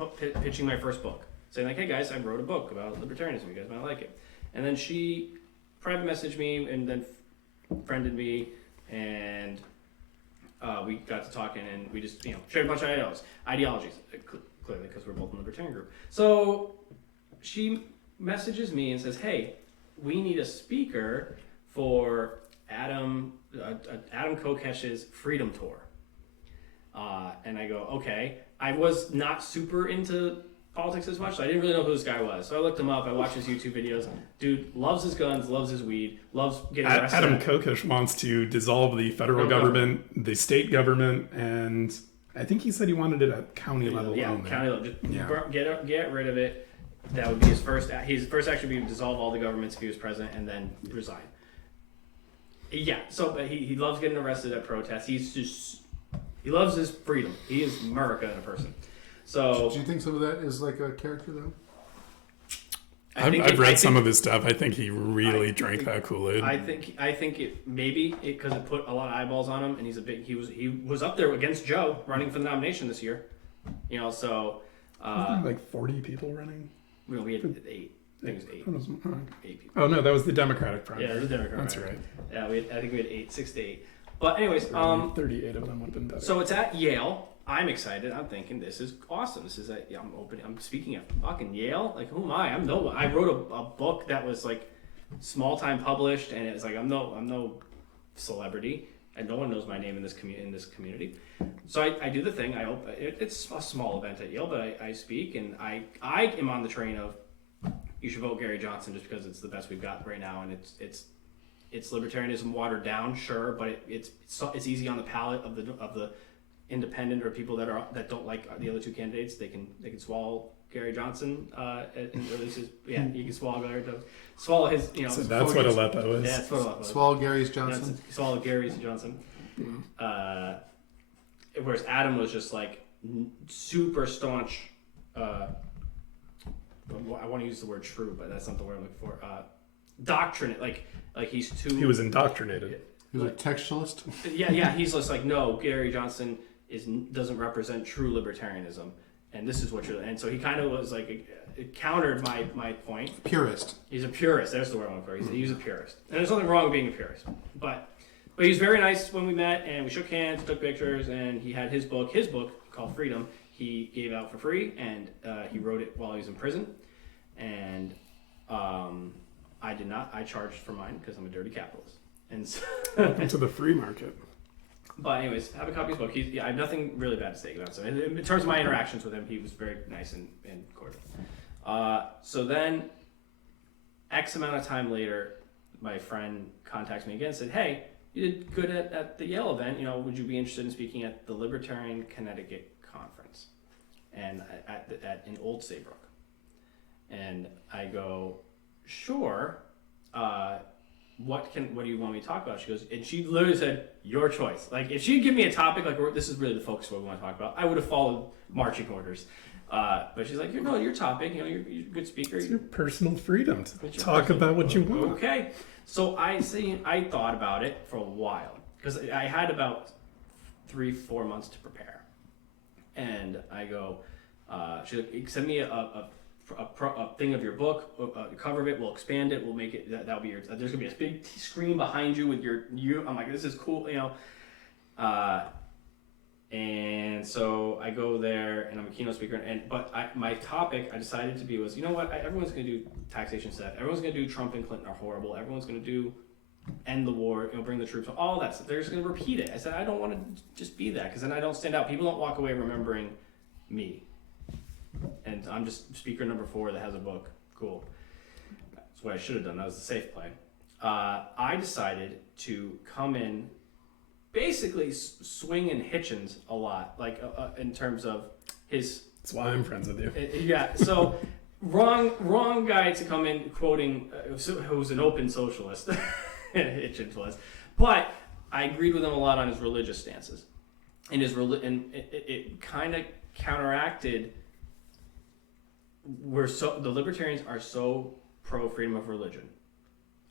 pitching my first book, saying like, "Hey guys, I wrote a book about libertarianism. You guys might like it." And then she private messaged me and then friended me, and we got to talking, and we just shared a bunch of ideologies, clearly because we're both in the libertarian group. So she messages me and says, "Hey, we need a speaker for Adam Kokesh's Freedom Tour." And I go, "Okay." I was not super into politics as much, so I didn't really know who this guy was. So I looked him up. I watched his YouTube videos. Dude loves his guns, loves his weed, loves getting arrested. Adam Kokesh wants to dissolve the federal government, the state government, and I think he said he wanted it at county level Yeah, only. county level. Just get rid of it. That would be his first. His first action would be to dissolve all the governments if he was president, and then resign. Yeah. So he loves getting arrested at protests. He loves his freedom. He is America in a person. So Do you think some of that is like a character though? I've read some of his stuff. I think he really drank that Kool-Aid. I think it maybe because it put a lot of eyeballs on him, and he was up there against Joe running for the nomination this year. So like 40 people running. we had 8. I think it was 8 people. Oh no, that was the Democratic primary. Yeah, it was a Democrat. That's primary. right. Yeah, I think we had 6 to 8. But anyways, 38 of them would have been better. so it's at Yale. I'm excited. I'm thinking this is awesome. This is I'm speaking at fucking Yale. Like, who am I? I wrote a book that was like small time published, and it's like I'm no celebrity, and no one knows my name in this community. So I do the thing. It's a small event at Yale, but I speak, and I am on the train of you should vote Gary Johnson just because it's the best we've got right now, and it's libertarianism watered down, sure, but it's easy on the palate of the independent or people that don't like the other two candidates. They can swallow Gary Johnson, or at least you can swallow Gary Johnson. Swallow his, So that's what Aleppo is. Yeah, that's what Aleppo is. Swallow Gary's Johnson. Swallow Gary's Johnson. Whereas Adam was just like super staunch. I want to use the word true, but that's not the word I'm looking for. Doctrinate, like he's too. He was indoctrinated. He was a textualist. Yeah. He's just like, no, Gary Johnson doesn't represent true libertarianism, and this is what you're. And so he kind of was like, it countered my point. Purist. He's a purist. There's the word I'm looking for. He's a purist, and there's nothing wrong with being a purist. But he was very nice when we met, and we shook hands, took pictures, and he had his book called Freedom. He gave out for free, and he wrote it while he was in prison, and I did not. I charged for mine because I'm a dirty capitalist. And so Welcome to the free market. But anyways, have a copy of his book. I have nothing really bad to say about him. In terms of my interactions with him, he was very nice and cordial. So then, X amount of time later, my friend contacts me again and said, hey, you did good at the Yale event. Would you be interested in speaking at the Libertarian Connecticut Conference and in Old Saybrook? And I go, sure. What do you want me to talk about? She goes, and she literally said, your choice. Like, if she'd give me a topic, like, this is really the focus of what we want to talk about, I would have followed marching orders. But she's like, your topic, you're a good speaker. It's your personal freedom to talk about what you want. Okay. So I thought about it for a while, because I had about 3-4 months to prepare. And I go, she's like, send me a thing of your book, a cover of it, we'll expand it, we'll make it, that'll be there's gonna be a big screen behind you with you. I'm like, this is cool, and so I go there and I'm a keynote speaker, but my topic I decided to be was, everyone's gonna do taxation stuff, everyone's gonna do Trump and Clinton are horrible, everyone's gonna do end the war, bring the troops, all that stuff. They're just gonna repeat it. I said, I don't want to just be that, because then I don't stand out. People don't walk away remembering me. And I'm just speaker number 4 that has a book. Cool. That's what I should have done. That was the safe play. I decided to come in, basically swinging Hitchens a lot, like in terms of his. That's why I'm friends with you. Yeah. So wrong guy to come in quoting who's an open socialist. Hitchens was, but I agreed with him a lot on his religious stances, and it kind of counteracted. The libertarians are so pro freedom of religion,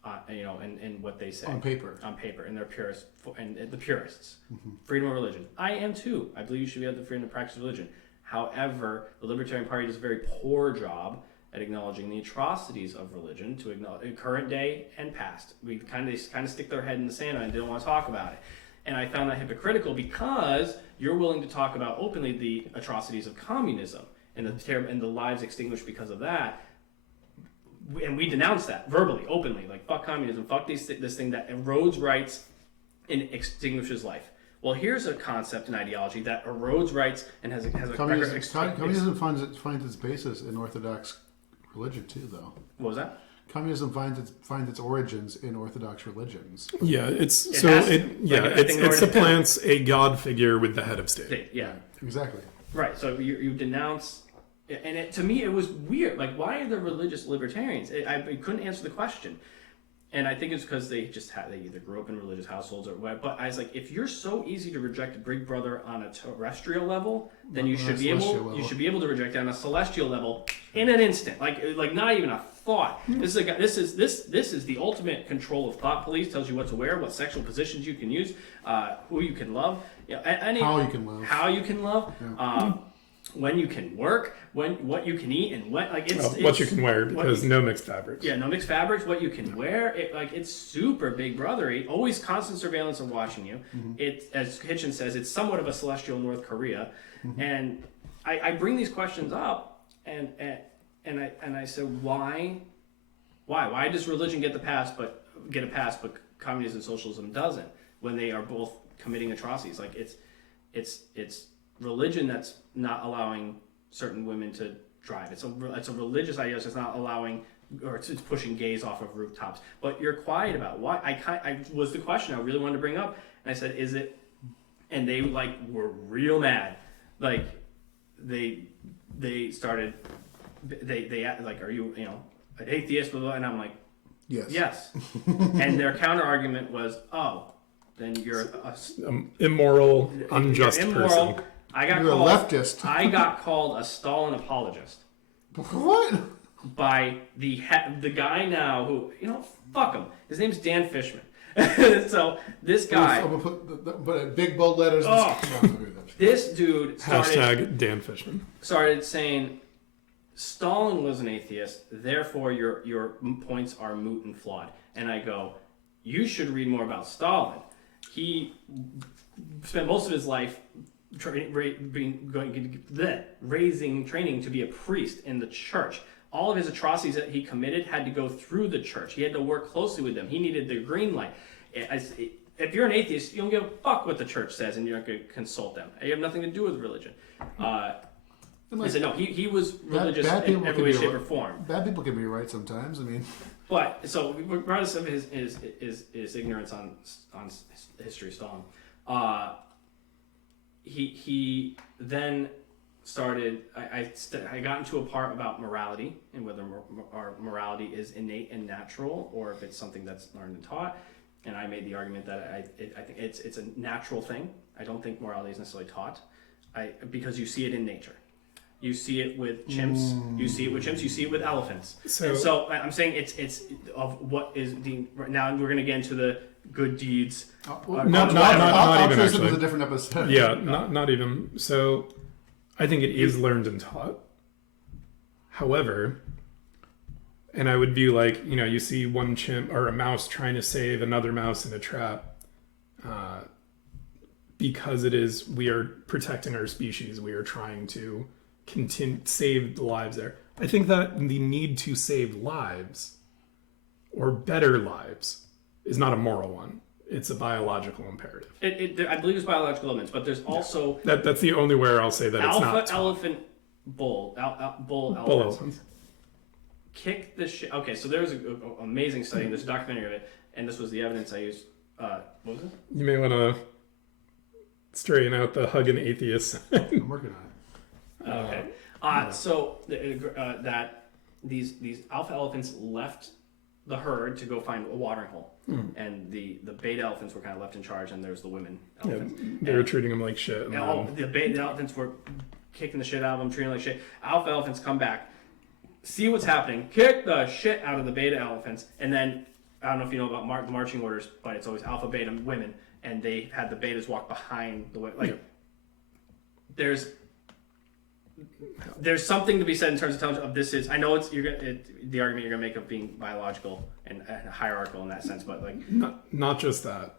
and what they say on paper, and they're purists, and the purists, freedom of religion. I am too. I believe you should be able to freedom to practice religion. However, the Libertarian Party does a very poor job at acknowledging the atrocities of religion, to acknowledge current day and past. They kind of stick their head in the sand and don't want to talk about it. And I found that hypocritical, because you're willing to talk about openly the atrocities of communism and the lives extinguished because of that, and we denounce that verbally, openly, like fuck communism, fuck this thing that erodes rights and extinguishes life. Well, here's a concept and ideology that erodes rights and has a communism finds its basis in Orthodox religion too, though. What was that? Communism finds its origins in Orthodox religions. Yeah, it supplants a god figure with the head of state. Yeah, exactly. Right. So you denounce. And to me, it was weird. Like, why are there religious libertarians? I couldn't answer the question. And I think it's because they either grew up in religious households or what. But I was like, if you're so easy to reject a Big Brother on a terrestrial level, then you should be able to reject it on a celestial level in an instant. Like not even a thought. This is the ultimate control of thought police. Tells you what to wear, what sexual positions you can use, who you can love, how you can love. Yeah. When you can work, what you can eat, and what you can wear, because no mixed fabrics. Yeah, no mixed fabrics. What you can wear, it's super big brothery. Always constant surveillance of watching you. Mm-hmm. It, as Hitchens says, it's somewhat of a celestial North Korea. Mm-hmm. And I bring these questions up, and I said, why does religion get a pass, but communism and socialism doesn't, when they are both committing atrocities? Like it's religion that's not allowing certain women to drive. It's a religious idea that's not allowing, or it's pushing gays off of rooftops. But you're quiet about why. I was the question I really wanted to bring up, and I said, "Is it?" And they were real mad. Like they started. They like, "Are you an atheist?" Blah, blah, and I'm like, "Yes." And their counter argument was, "Oh, then you're immoral, unjust person." You're a leftist. I got called a Stalin apologist. What? By the guy now who, fuck him. His name's Dan Fishman. So this guy. But big bold letters. This dude started. #Dan Fishman. Started saying Stalin was an atheist, therefore your points are moot and flawed. And I go, you should read more about Stalin. He spent most of his life training to be a priest in the church. All of his atrocities that he committed had to go through the church. He had to work closely with them. He needed the green light. if you're an atheist, you don't give a fuck what the church says, and you're not going to consult them. You have nothing to do with religion. He said no. He was religious in every way, shape, or form. Bad people can be right sometimes. I mean, but so regardless of his ignorance on history, Stalin, he then started. I got into a part about morality and whether our morality is innate and natural, or if it's something that's learned and taught. And I made the argument that I think it's a natural thing. I don't think morality is necessarily taught, because you see it in nature. You see it with chimps. You see it with chimps. You see it with elephants. So I'm saying it's of what is deemed. Now we're going to get into the good deeds. Not even actually. It's a different episode. Yeah, not even. So I think it is learned and taught. However, and I would view like, you see one chimp or a mouse trying to save another mouse in a trap, because we are protecting our species. We are trying to save lives there. I think that the need to save lives or better lives is not a moral one. It's a biological imperative. I believe it's biological elements, but there's also that's the only where I'll say that it's not alpha elephant bull elephants kick the shit. Okay, so there was an amazing study in this documentary of it, and this was the evidence I used. What was it? You may want to straighten out the hugging atheist. I'm working on it. Okay. So that these alpha elephants left the herd to go find a watering hole, and the beta elephants were kind of left in charge, and there's the women elephants. Yeah, they were treating them like shit. The beta elephants were kicking the shit out of them, treating them like shit. Alpha elephants come back, see what's happening, kick the shit out of the beta elephants, and then I don't know if you know about the marching orders, but it's always alpha, beta, women, and they had the betas walk behind the women. Like, there's something to be said in terms of television of this is. I know the argument you're gonna make of being biological and hierarchical in that sense, but like not just that.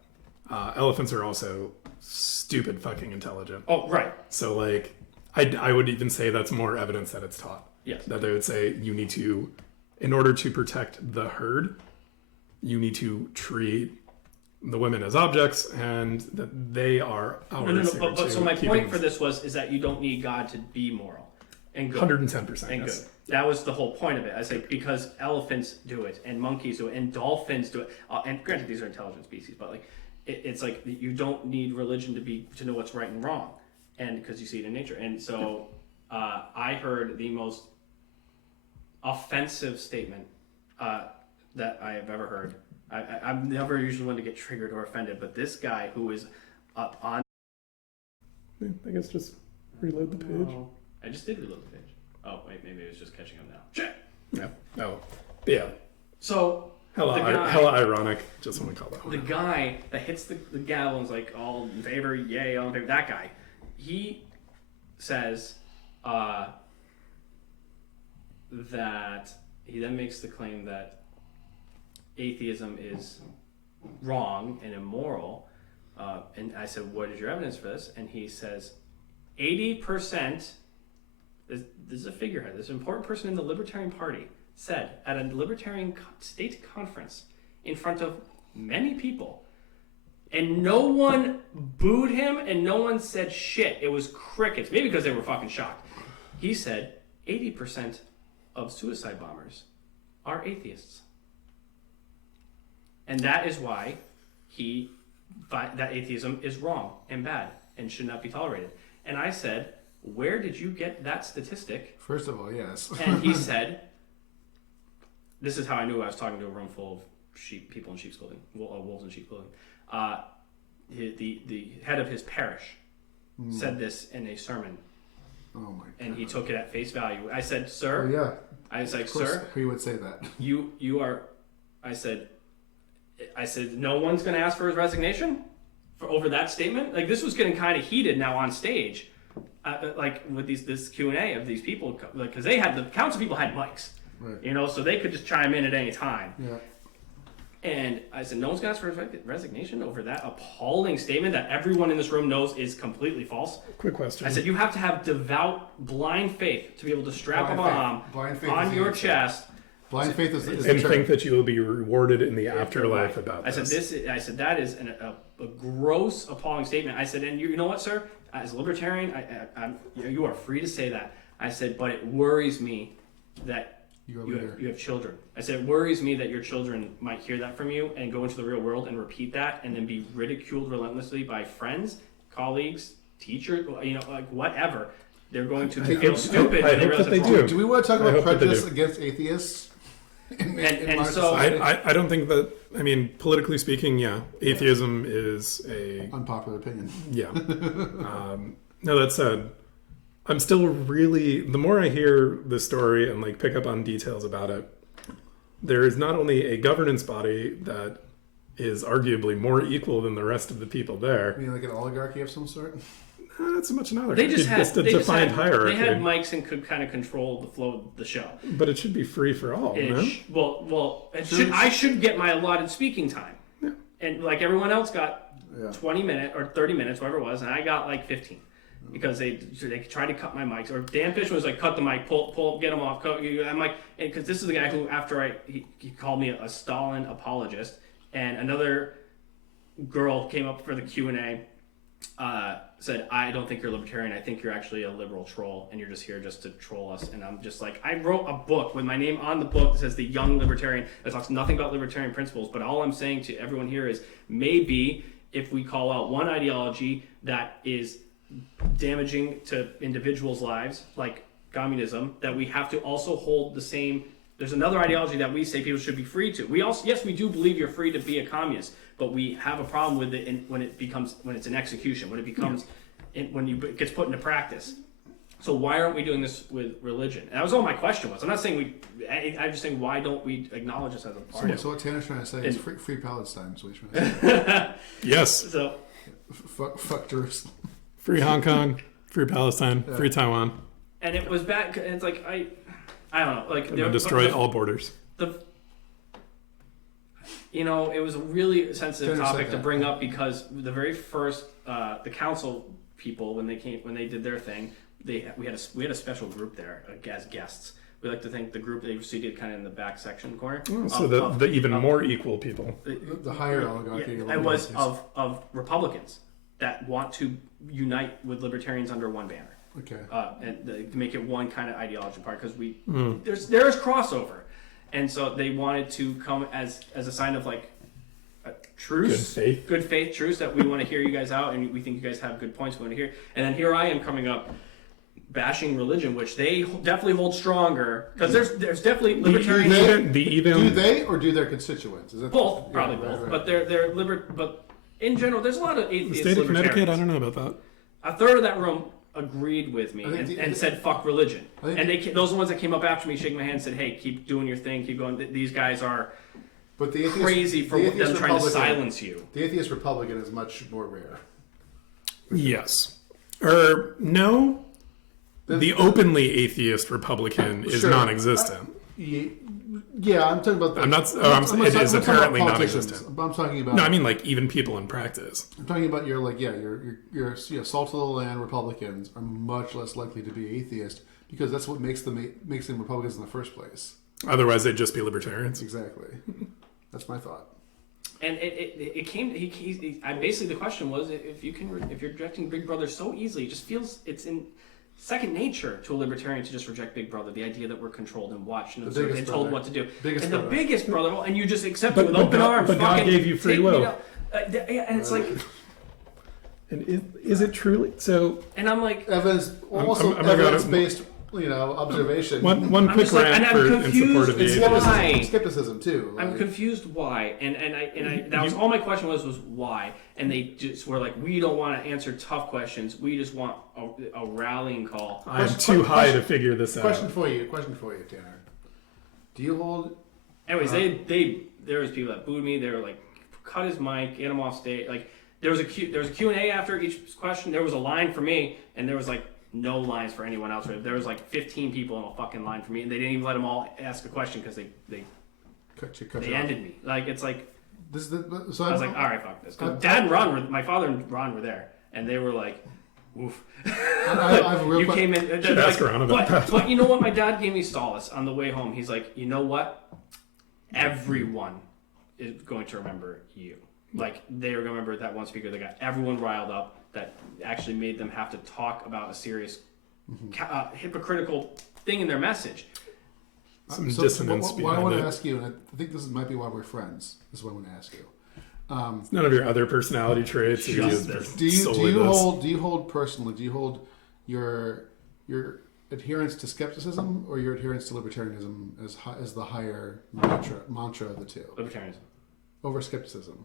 Elephants are also stupid fucking intelligent. Oh right. So like I would even say that's more evidence that it's taught. Yes. That they would say you need to, in order to protect the herd, you need to treat the women as objects, and that they are ours. No. But so my point for this is that you don't need God to be moral and good. 110%. And yes. good. That was the whole point of it. I say because elephants do it, and monkeys do it, and dolphins do it. And granted, these are intelligent species, but like it's like you don't need religion to know what's right and wrong, and because you see it in nature. And so I heard the most offensive statement that I have ever heard. I'm never usually one to get triggered or offended, but this guy who is on. I guess just reload the page. Oh, I just did reload the page. Oh wait, maybe it was just catching up now. Shit. Yeah. Oh. Yeah. So hella ironic. Just want to call that one. The guy that hits the gavel and is like all in favor, yay, all in favor. That guy, he says that he then makes the claim that atheism is wrong and immoral, and I said, what is your evidence for this? And he says 80%, this is a figurehead, this important person in the Libertarian Party said at a Libertarian state conference in front of many people, and no one booed him and no one said shit. It was crickets, maybe because they were fucking shocked. He said 80% of suicide bombers are atheists. And that is why that atheism is wrong and bad and should not be tolerated. And I said, where did you get that statistic? First of all, yes. And he said, this is how I knew I was talking to a room full of people in sheep's clothing, wolves in sheep's clothing. The head of his parish said this in a sermon. Oh my God. And he took it at face value. I said, sir. Oh, yeah. I was like, sir. He would say that. You are. I said, no one's going to ask for his resignation over that statement. Like, this was getting kind of heated now on stage, like with this Q&A of these people, because they had the council people had mics, right. So they could just chime in at any time. Yeah. And I said, no one's going to ask for his resignation over that appalling statement that everyone in this room knows is completely false. Quick question. I said, you have to have devout, blind faith to be able to strap a bomb on your chest. Blind faith is and the term. think that you will be rewarded in the afterlife about I said this. I said that is a gross, appalling statement. I said, and you know what, sir? As a libertarian, you are free to say that. I said, but it worries me that you have children. I said, it worries me that your children might hear that from you and go into the real world and repeat that and then be ridiculed relentlessly by friends, colleagues, teachers, like whatever. They're going to feel stupid. I hope that they do. Do we want to talk about prejudice against atheists? And so I don't think that. I mean, politically speaking, yeah, atheism is a unpopular opinion. Yeah. No, that said, I'm still really. The more I hear the story and like pick up on details about it, there is not only a governance body that is arguably more equal than the rest of the people there. You mean like an oligarchy of some sort? Not so much an oligarchy. they just had a defined hierarchy. They had mics and could kind of control the flow of the show. But it should be free for all. No? I should get my allotted speaking time. Yeah. And like everyone else got 20 minutes or 30 minutes, whatever it was, and I got like 15 because they tried to cut my mics. Or Dan Fishman was like, cut the mic, pull, get them off. I'm like, because this is the guy who after he called me a Stalin apologist, and another girl came up for the Q&A. Said, I don't think you're a libertarian. I think you're actually a liberal troll, and you're just here just to troll us. And I'm just like, I wrote a book with my name on the book that says The Young Libertarian. It talks nothing about libertarian principles, but all I'm saying to everyone here is maybe if we call out one ideology that is damaging to individuals' lives, like communism, that we have to also hold the same. There's another ideology that we say people should be free to. We also, yes, we do believe you're free to be a communist, but we have a problem with it when it's an execution, when it becomes, when it gets put into practice. So why aren't we doing this with religion? And that was all my question was. I'm not saying I'm just saying why don't we acknowledge this as a part of So what Tanner's trying to say is free Palestine. Is what he's trying to say. Yes. So fuck Jerusalem. Free Hong Kong, free Palestine, free Taiwan. And it was bad. And it's like I don't know. Like destroy all borders. It was a really sensitive topic to bring up because the very first the council people when they did their thing, we had a special group there as guests. We like to think the group they seated kind of in the back section corner. So the even more equal people. The higher oligarchy. Yeah, it was of Republicans that want to unite with libertarians under one banner. Okay. And to make it one kind of ideology part because there's crossover, and so they wanted to come as a sign of like a truce, good faith truce that we want to hear you guys out and we think you guys have good points we want to hear. And then here I am coming up bashing religion, which they definitely hold stronger because there's definitely libertarians. Do they or do their constituents? Is that both? Probably both. Right. But they're But in general, there's a lot of atheists. The state of Connecticut, I don't know about that. A third of that room agreed with me and said fuck religion, and those are the ones that came up after me, shaking my hand, and said, "Hey, keep doing your thing, keep going. These guys are crazy for them trying to silence you." The atheist Republican is much more rare. Yes, no. The openly atheist Republican is non-existent. Yeah, I'm talking about. It is apparently non-existent. I'm talking about. No, I mean like even people in practice. I'm talking about your salt of the land Republicans are much less likely to be atheist because that's what makes them Republicans in the first place. Otherwise, they'd just be libertarians. Exactly. That's my thought. And it came. Basically the question was if you're rejecting Big Brother so easily, it just feels it's in second nature to a libertarian to just reject Big Brother, the idea that we're controlled and watched and observed and told what to do. The biggest brother, and you just accept it with open arms. But God gave you free will. And it's like... And is it truly? So... And I'm like... Evidence-based, observation. One quick rant in support of the atheist. Skepticism, too. I'm confused why. And that was all my question was why. And they just were like, we don't want to answer tough questions. We just want a rallying call. I'm too high to figure this out. Question for you, Tanner. Do you hold... Anyways, there was people that booed me. They were like, cut his mic, get him off stage. Like, there was a Q&A after each question. There was a line for me, and there was like no lines for anyone else. There was like 15 people in a fucking line for me, and they didn't even let them all ask a question because they ended me. Like, it's like... I was like, all right, fuck this. Dad and Ron my father and Ron were there, and they were like, Oof. I have a real You question. came in. Should ask around about that. But you know what? My dad gave me solace on the way home. He's like, you know what? Everyone is going to remember you. Like, they are going to remember that one speaker that got everyone riled up, that actually made them have to talk about a serious, hypocritical thing in their message. Some dissonance what I want behind to it. ask you, and I think this might be why we're friends. This is what I want to ask you. None of your other personality traits. Just or this. Do solely you this. hold personally? Do you hold your adherence to skepticism or your adherence to libertarianism as the higher mantra of the two? Libertarianism. Over skepticism.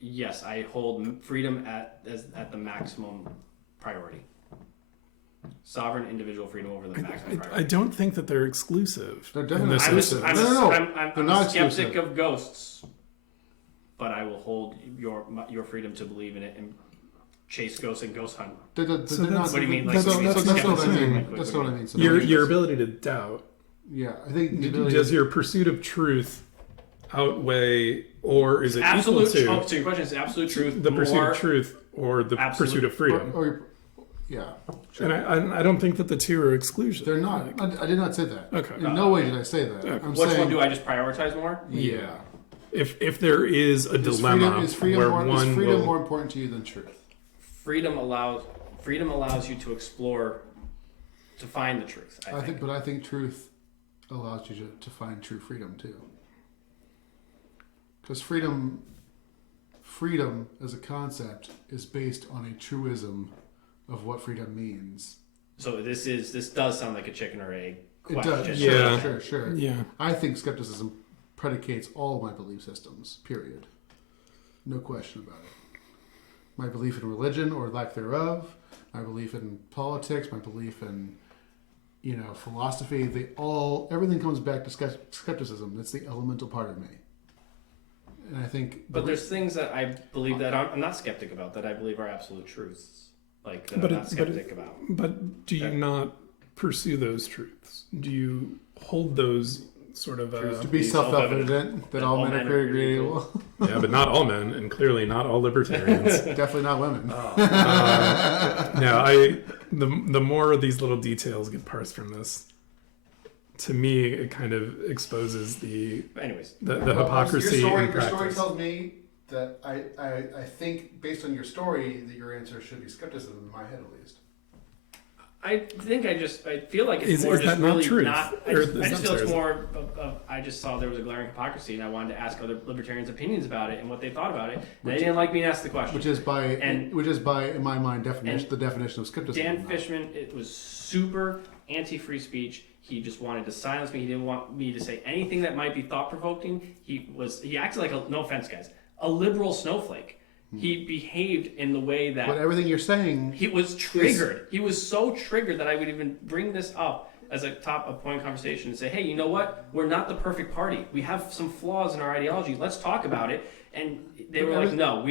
Yes, I hold freedom at the maximum priority. Sovereign individual freedom over the maximum I priority. don't think that they're exclusive. They're in definitely this not instance. exclusive. No. I'm not a skeptic exclusive. of ghosts, but I will hold your freedom to believe in it and chase ghosts and ghost hunt. They're not, What do you mean? Like, That's what do you mean? what I Skepticism? mean. Like, what That's do you what I mean? mean. So Your ability to doubt. Yeah, I think the ability Does your pursuit of truth outweigh, or is it Absolute. equal to So your question is absolute truth. the pursuit more, of truth or the Absolute- pursuit of freedom? yeah. And I don't think that the two are exclusive. They're not. I did not say that. Okay. In no way did I say that. Okay. I'm Which saying, one do I just prioritize more? Yeah. If there is a dilemma Is freedom where more, one is freedom will, more important to you than truth? Freedom allows you to explore, to find the truth. I think. But I think truth allows you to find true freedom too. Because freedom as a concept is based on a truism of what freedom means. So this does sound like a chicken or egg It question. does. Yeah. Sure. yeah, I think skepticism predicates all my belief systems. Period. No question about it. My belief in religion or lack thereof, my belief in politics, my belief in philosophy, everything comes back to skepticism. That's the elemental part of me. And I think But there's things that I believe that I'm not skeptic about, that I believe are absolute truths, like that But I'm not skeptic about. but do you Okay. not pursue those truths? Do you hold those sort of? to be self-evident that all men are created equal. Yeah, but not all men, and clearly not all libertarians. Definitely not women. No, the more of these little details get parsed from this, to me, it kind of exposes the Anyways, hypocrisy in Your practice. story tells me that I think, based on your story, that your answer should be skepticism in my head at least. I think I feel like it's Is more that just not really truth? not. I Or just, is I just that feel it's truth? more of I just saw there was a glaring hypocrisy, and I wanted to ask other libertarians' opinions about it and what they thought about it. And they didn't like me to ask the question. Which is by, in my mind, the definition of skepticism. Dan Fishman, it was super anti-free speech. He just wanted to silence me. He didn't want me to say anything that might be thought-provoking. He acted like no offense, guys, a liberal snowflake. He behaved in the way that. But everything you're saying, He was triggered. He was so triggered that I would even bring this up as a point of conversation and say, hey, you know what? We're not the perfect party. We have some flaws in our ideology. Let's talk about it. And they were like, no,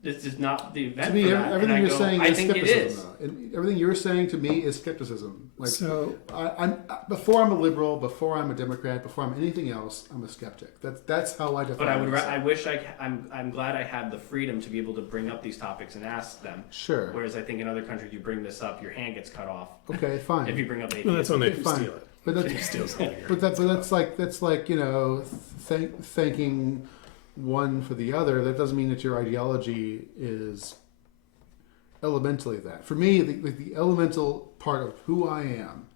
this is not the event to me, for that. everything and I you're saying I is think skepticism. it is. Though. And everything you're saying to me is skepticism. Like, So- before I'm a liberal, before I'm a Democrat, before I'm anything else, I'm a skeptic. That's how I define. But myself. I wish I'm glad I had the freedom to be able to bring up these topics and ask them. Sure. Whereas I think in other countries, you bring this up, your hand gets cut off. Okay, fine. If you bring up atheism. Well, that's when they Fine. steal it. But that's They steal something. But that's like thanking one for the other. That doesn't mean that your ideology is elementally that. For me, the elemental part of who I am,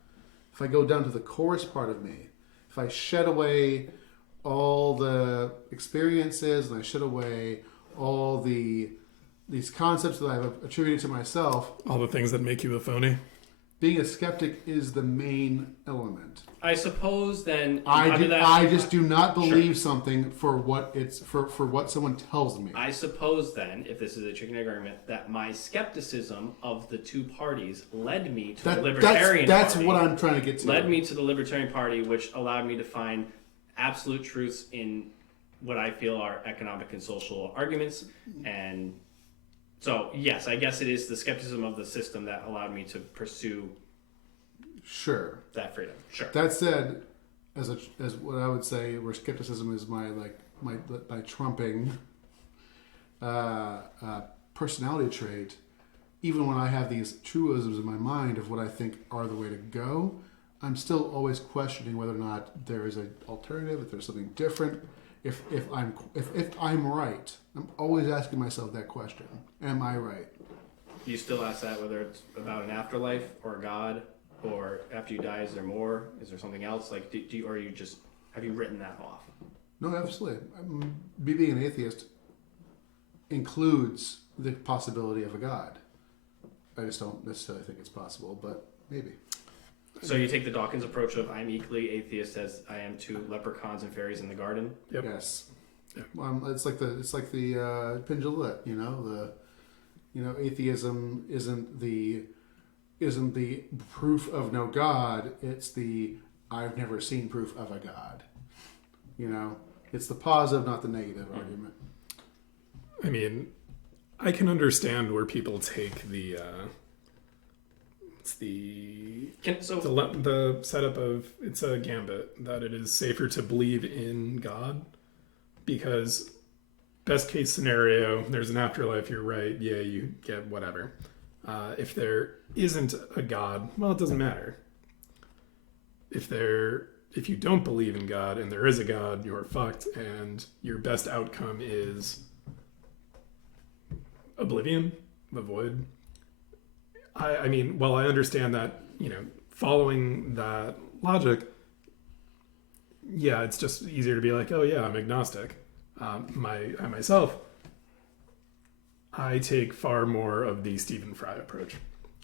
if I go down to the chorus part of me, if I shed away all the experiences and I shed away all these concepts that I've attributed to myself, All the things that make you a phony. being a skeptic is the main element. I suppose then I just do not believe something for what what someone tells me. I suppose then, if this is a chicken egg argument, that my skepticism of the two parties led me to the Libertarian that's Party. what I'm trying to get to. Led me to the Libertarian Party, which allowed me to find absolute truths in what I feel are economic and social arguments. And so, yes, I guess it is the skepticism of the system that allowed me to pursue Sure. that freedom. Sure. That said, as what I would say, where skepticism is my trumping personality trait, even when I have these truisms in my mind of what I think are the way to go, I'm still always questioning whether or not there is an alternative, if there's something different, if I'm right. I'm always asking myself that question. Am I right? You still ask that whether it's about an afterlife or God, or after you die, is there more? Is there something else? Like, do you, or you just, have you written that off? No, absolutely. Me being an atheist includes the possibility of a God. I just don't necessarily think it's possible, but maybe. So you take the Dawkins approach of I'm equally atheist as I am to leprechauns and fairies in the garden. Yep. Yes. It's like the Pendulette, atheism isn't the proof of no God. It's the I've never seen proof of a God. It's the positive, not the negative argument. I mean, I can understand where people take the setup of it's a gambit that it is safer to believe in God because best case scenario, there's an afterlife. You're right. Yeah, you get whatever. If there isn't a God, well, it doesn't matter. If you don't believe in God and there is a God, you're fucked, and your best outcome is oblivion, the void. I mean, while I understand that, following that logic, yeah, it's just easier to be like, oh yeah, I'm agnostic. Myself, I take far more of the Stephen Fry approach.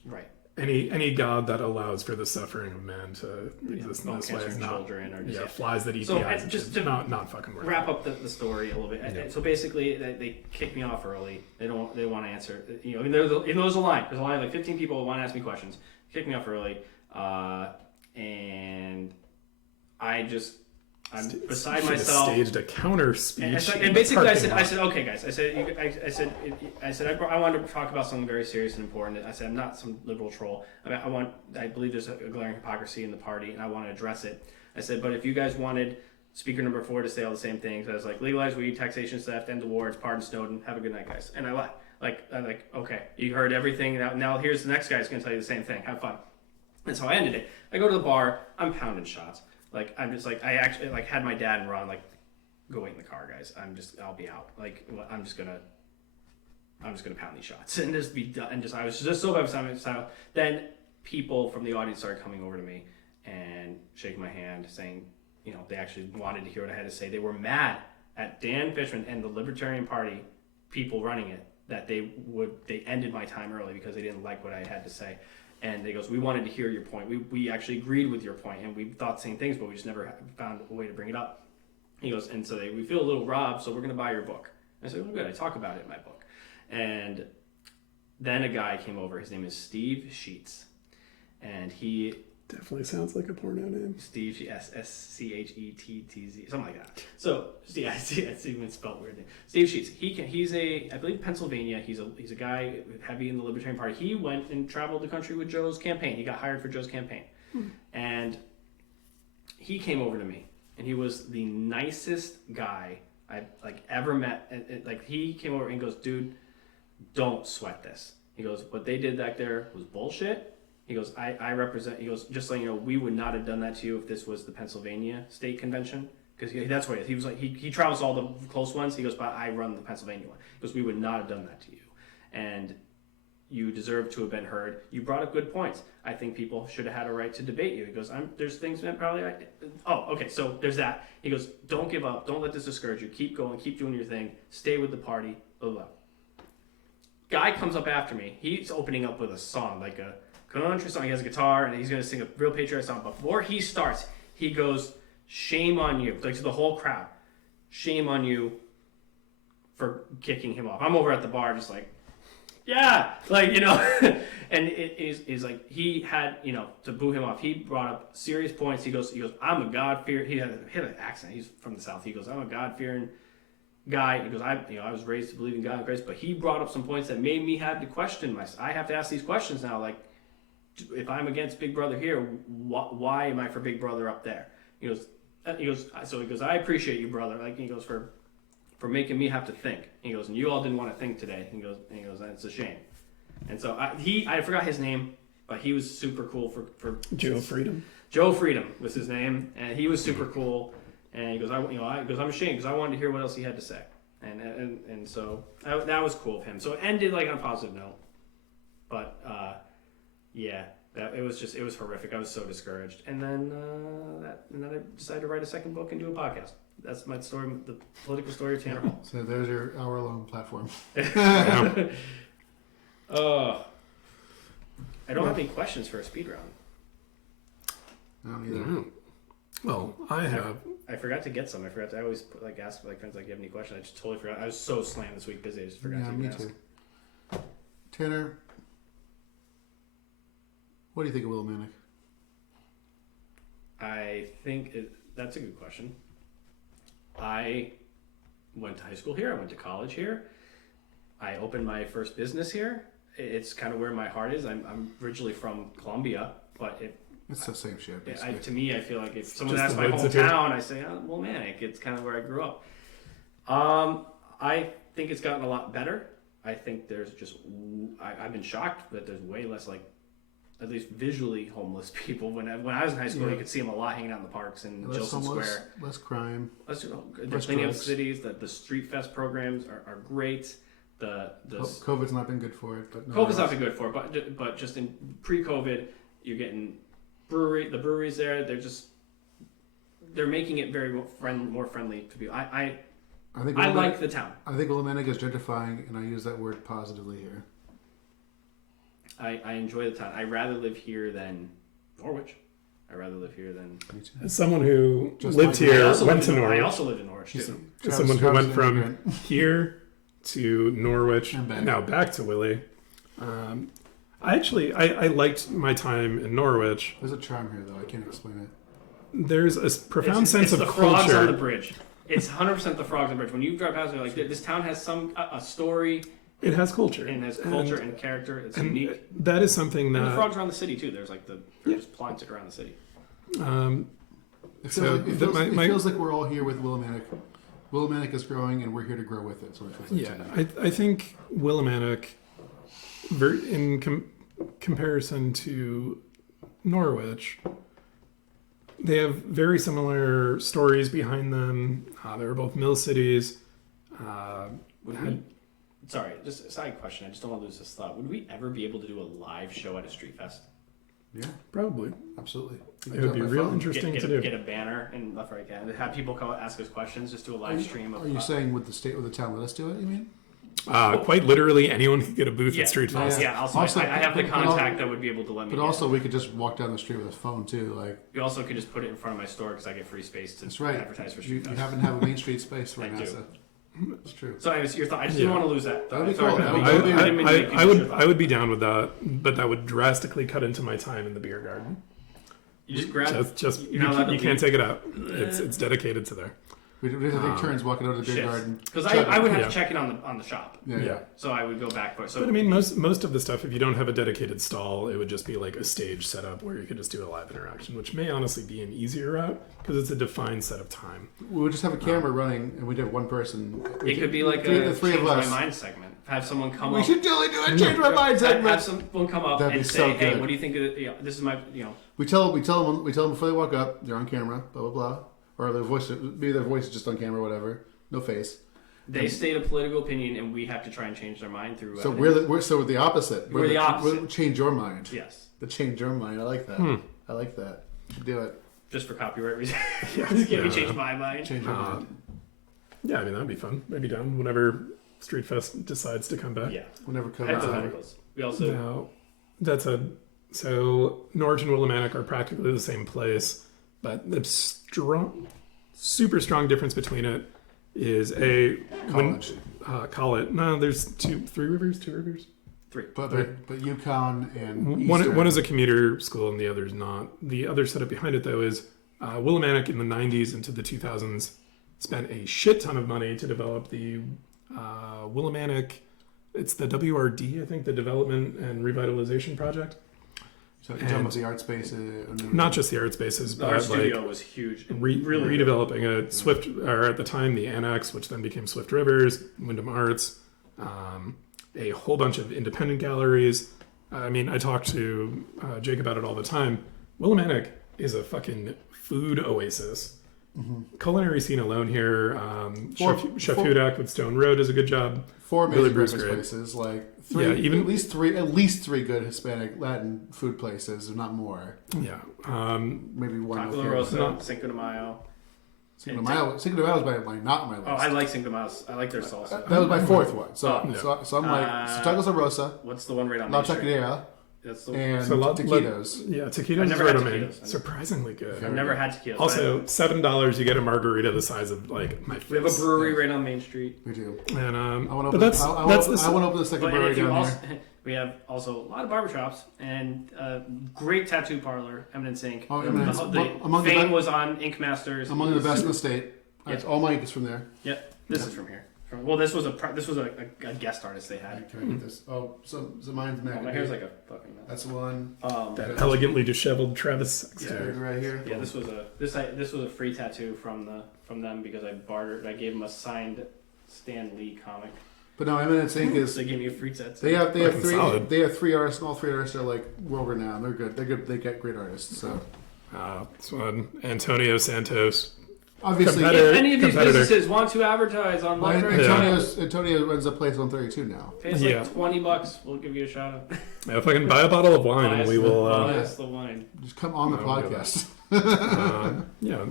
Right. Any God that allows for the suffering of man to exist in this way is not. Flies that eat the eyes. Just to not fucking work. Wrap up the story a little bit. Yeah. So basically, they kick me off early. They want to answer. There's a line. There's a line of like 15 people who want to ask me questions. Kick me off early, and I'm beside myself. Staged a counter speech. And basically, I said, okay, guys. I said, I wanted to talk about something very serious and important. I said, I'm not some liberal troll. I believe there's a glaring hypocrisy in the party, and I want to address it. I said, but if you guys wanted speaker number 4 to say all the same things, I was like, legalize weed, taxation theft, end the war, pardon Snowden, have a good night, guys. And I'm like, okay, you heard everything. Now here's the next guy's going to tell you the same thing. Have fun. And so I ended it. I go to the bar. I'm pounding shots. I'm just I actually had my dad and Ron go wait in the car, guys. I'll be out. I'm just gonna pound these shots and just be done. And I was just so bad with time. Then people from the audience started coming over to me and shaking my hand, saying, they actually wanted to hear what I had to say. They were mad at Dan Fishman and the Libertarian Party people running it that they ended my time early because they didn't like what I had to say. And they goes, we wanted to hear your point. We actually agreed with your point, and we thought the same things, but we just never found a way to bring it up. He goes, and so we feel a little robbed, so we're going to buy your book. I said, well, good. I talk about it in my book. And then a guy came over. His name is Steve Sheets. And he... Definitely sounds like a porno name. Steve, S-C-H-E-T-T-Z, something like that. So, yeah, it's even spelled weird. Steve Sheets. He's I believe Pennsylvania. He's a guy heavy in the Libertarian Party. He went and traveled the country with Joe's campaign. He got hired for Joe's campaign. And he came over to me, and he was the nicest guy I've ever met. And he came over and goes, dude, don't sweat this. He goes, what they did back there was bullshit. He goes, I represent, he goes, just so you know, we would not have done that to you if this was the Pennsylvania State Convention. Because that's what he was like. He travels all the close ones. He goes, but I run the Pennsylvania one. He goes, we would not have done that to you. And you deserve to have been heard. You brought up good points. I think people should have had a right to debate you. He goes, there's things that probably, okay, so there's that. He goes, don't give up. Don't let this discourage you. Keep going. Keep doing your thing. Stay with the party. Blah, blah. Guy comes up after me. He's opening up with a song, like a country song. He has a guitar, and he's going to sing a real patriotic song. But before he starts, he goes, shame on you, to the whole crowd. Shame on you for kicking him off. I'm over at the bar just yeah, and it is he had, to boo him off. He brought up serious points. He goes, I'm a God-fearing, he had an accent. He's from the South. He goes, I'm a God-fearing guy. He goes, I was raised to believe in God and grace, but he brought up some points that made me have to question myself. I have to ask these questions now, if I'm against Big Brother here, why am I for Big Brother up there? He goes, I appreciate you, brother. He goes, for making me have to think. He goes, and you all didn't want to think today. He goes, that's a shame. And so I forgot his name, but he was super cool for Joe Freedom. Joe Freedom was his name, and he was super cool. And he goes, I'm ashamed because I wanted to hear what else he had to say, and so that was cool of him. So it ended like on a positive note, but it was horrific. I was so discouraged, and then I decided to write a second book and do a podcast. That's my story, the political story of Tanner Hall. So there's your hour-long platform. I don't have any questions for a speed round. I don't either. Mm. Well, I have. I forgot to get some. I always ask friends like, "You have any questions?" I just totally forgot. I was so slammed this week, busy. I just forgot to even ask. Too. Tanner, what do you think of Willimantic? I think that's a good question. I went to high school here. I went to college here. I opened my first business here. It's kind of where my heart is. I'm originally from Columbia, but It's the same shit, basically. to me, I feel like if someone Just asks the my woods of here. hometown, I say, Willimantic. It's kind of where I grew up. I think it's gotten a lot better. I think there's I've been shocked that there's way less, at least visually, homeless people. When I was in high school, you could see them a lot hanging out in the parks in Less Gilson homeless, Square. less crime. There's plenty of cities that the Street Fest programs are great. COVID's not been good for it, but COVID's not been good for it, but just in pre-COVID, you're getting the breweries there. They're making it very more friendly to be. I like the town. I think Willimantic is gentrifying, and I use that word positively here. I enjoy the town. I'd rather live here than Norwich. I'd rather live here than. As someone who Just lived like- here, went to I Norwich. also lived in Norwich too. As someone who went from immigrant. here to Norwich, And back. now back to Willie. I liked my time in Norwich. There's a charm here, though. I can't explain it. There's a profound sense it's of the frogs on the culture. bridge. It's 100% the frogs on the bridge. When you drive past, you're like, this town has a story It has culture. and has culture and character. It's and unique. that is something And the that frogs around the city too. There's just plots around the city. It feels, So like, it the- feels, my- it my- feels like we're all here with Willimantic. Willimantic is growing, and we're here to grow with it. So it feels like yeah, to me. I think Willimantic, in comparison to Norwich, they have very similar stories behind them. They were both mill cities. Sorry, just a side question. I just don't want to lose this thought. Would we ever be able to do a live show at a street fest? Yeah, Probably. absolutely. It would be real interesting Get to do. a banner and left, right, and have people come ask us questions. Just do a live stream of. Are you saying with the town let us do it? You mean? Quite literally, anyone could get a booth Yeah. at Street Fest. Yeah. Also, Also, I have the but contact that would be able to let me. But get also, we could just walk down the street with a phone too. Like You also could just put it in front of my store because I get free space to that's right. advertise for You Street Fest. happen to have a Main Street space right I now. do. So it's true. So, anyways, your thought. I just Yeah. didn't want to lose that. That'd be Sorry, cool. that That would would be- be- I didn't mean to make you lose your I would be down with that, but that would drastically cut into my time in the beer garden. You just grab. Just You're not allowed to you can't leave. take it out. It's dedicated to there. We have to take turns walking out of the beer garden. Because I would have Yeah. to check it on the shop. Yeah. So I would go back. So But I mean, most of the stuff, if you don't have a dedicated stall, it would just be like a stage setup where you could just do a live interaction, which may honestly be an easier route because it's a defined set of time. We would just have a camera running, and we'd have one person. it could be like the a three change of my us. mind segment. Have someone come We up. should totally do it. Change my mind Have segment. someone come up That'd be and so say, "Hey, good. what do you think of it? This is my We tell them before they walk up. They're on camera. Blah blah blah. Or their voice, maybe their voice is just on camera. Whatever. No face. They state a political opinion, and we have to try and change their mind through. So evidence. we're the opposite. We're the opposite. We're change your mind. Yes, The change your mind. I like that. I like that. Should do it. just for copyright reasons. Can we change my mind? Change your mind. Yeah, I mean, that'd be fun. Maybe down whenever Street Fest decides to come back. Yeah. Whenever COVID. Hypotheticals. We also. Now, so Norwich and Willimantic are practically the same place, but the super strong difference between it is College. College. No, there's two rivers. Three. But Yukon and One is a commuter school and the other is not. The other setup behind it though is Willimantic in the 90s into the 2000s spent a shit ton of money to develop the Willimantic. It's the WRD, I think, the Development and Revitalization Project. So you're talking about the art space. Not just the art spaces, The but art like studio was huge. really redeveloping a Swift, or at the time the Annex, which then became Swift Rivers, Wyndham Arts. a whole bunch of independent galleries. I mean, I talk to Jake about it all the time. Willimantic is a fucking food oasis. Culinary scene alone here. Chef Hudak with Stone Road does a good job. 4 amazing Billy Bruce breakfast great. places, like Yeah, at least three good Hispanic Latin food places, if not more. Yeah. Maybe one. Taco La with Rosa, Cinco de Mayo. Cinco de Mayo was not on my list. Oh, I like Cinco de Mayo. I like their salsa. That was my fourth one. So Oh. so I'm like Tacos La Rosa, What's the one right on La Main Street? Taqueria, That's the and So Taquitos. Yeah, I've taquitos is never right had on me. taquitos. Surprisingly good. I've never had tequila. Also, $7 you get a margarita the size of like my face. We have a brewery right on Main Street. We do. And I want to but open. that's I that's want the to open the second But and brewery if you down also, here. we have also a lot of barbershops and great tattoo parlor, Eminence Ink. Oh, Eminence. The Among the fame be- was on Ink Masters. Among the best in the state. Yeah. That's all my ink is from there. Yep, this is from here. Well, this was a guest artist they had. Can I get this? Oh, so mine's Oh, Mac. my hair's like a fucking mess. That's the one. that elegantly disheveled Travis Yeah, Sexton. right here. Yeah, this was a free tattoo from them because I gave them a signed Stan Lee comic. But no, Eminence Ink So is. they gave me a free tattoo. They have Fucking three. solid. They have 3 artists, and all 3 artists are like world renowned. They're good. They're good. They get great artists. So This one, Antonio Santos. obviously, Competitor. If any of these Competitor. businesses want to advertise on well, Left Right Channel, Antonio runs a place on 32 now. pay us Yeah. like $20. We'll give you a shout out. Yeah, if I can buy a bottle of wine, Buy and us we will. the wine. Just come on the Oh, podcast. Yeah,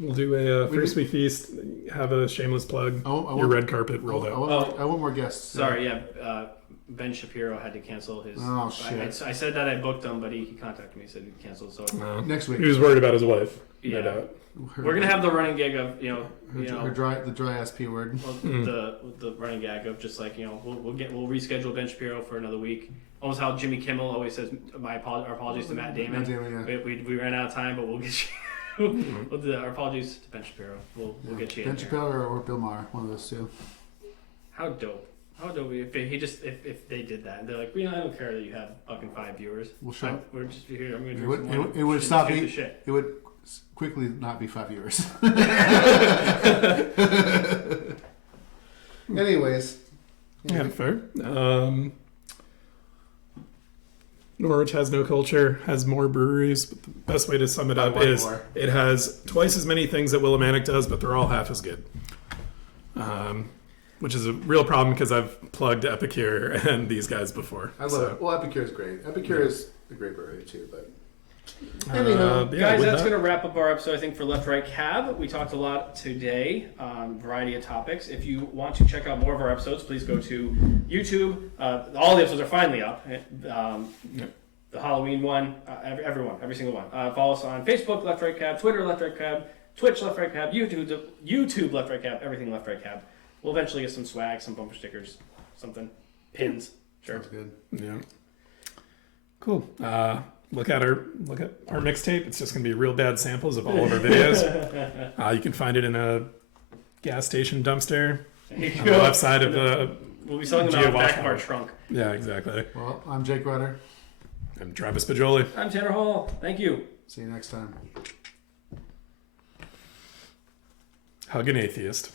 we'll do a We first we feast. Have a shameless plug. I want, I Your want, red carpet rolled out. I want more guests. Sorry, yeah. Ben Shapiro had to cancel his. Oh, shit. I said that I booked him, but he contacted me. He said he canceled. So Next week. He was worried about his wife. Yeah. No doubt. we're gonna have the running gig of the dry ass p word. well, the running gag of just like we'll reschedule Ben Shapiro for another week. Almost how Jimmy Kimmel always says our apologies to Matt Damon. Yeah. We ran out of time, but we'll get you. We'll do our apologies to Ben Shapiro. We'll get you. Ben in there. Shapiro or Bill Maher, one of those two. How dope! How dope if they did that and they're like, I don't care that you have fucking 5 viewers. We'll show. We're just here. I'm gonna It drink would, some it, wine. would- it would Shoot- stop shoot me. the shit. It would quickly not be 5 years. Anyways. Yeah, fair. Norwich has no culture, has more breweries, but the best way to sum it up One is more. it has twice as many things that Willimantic does, but they're all half as good. Which is a real problem because I've plugged Epicure and these guys before. I love it. Well, Epicure is great. Epicure is a great brewery too, but Anyhow, Guys, that's going to wrap up our episode, I think, for Left Right Cab. We talked a lot today, variety of topics. If you want to check out more of our episodes, please go to YouTube. All the episodes are finally up. The Halloween one, every single one. Follow us on Facebook, Left Right Cab, Twitter, Left Right Cab, Twitch, Left Right Cab, YouTube, Left Right Cab, everything Left Right Cab. We'll eventually get some swag, some bumper stickers, something, pins, sounds shirts. good. Yeah. Cool. Look at our mixtape. It's just going to be real bad samples of all of our videos. You can find it in a gas station dumpster There you on the go. left side of the. We'll be selling them out of the back of Geo our Watch trunk. Yeah, exactly. Well, I'm Jake Rutter. I'm Travis Pajoli. I'm Tanner Hall. Thank you. See you next time. Hug an atheist.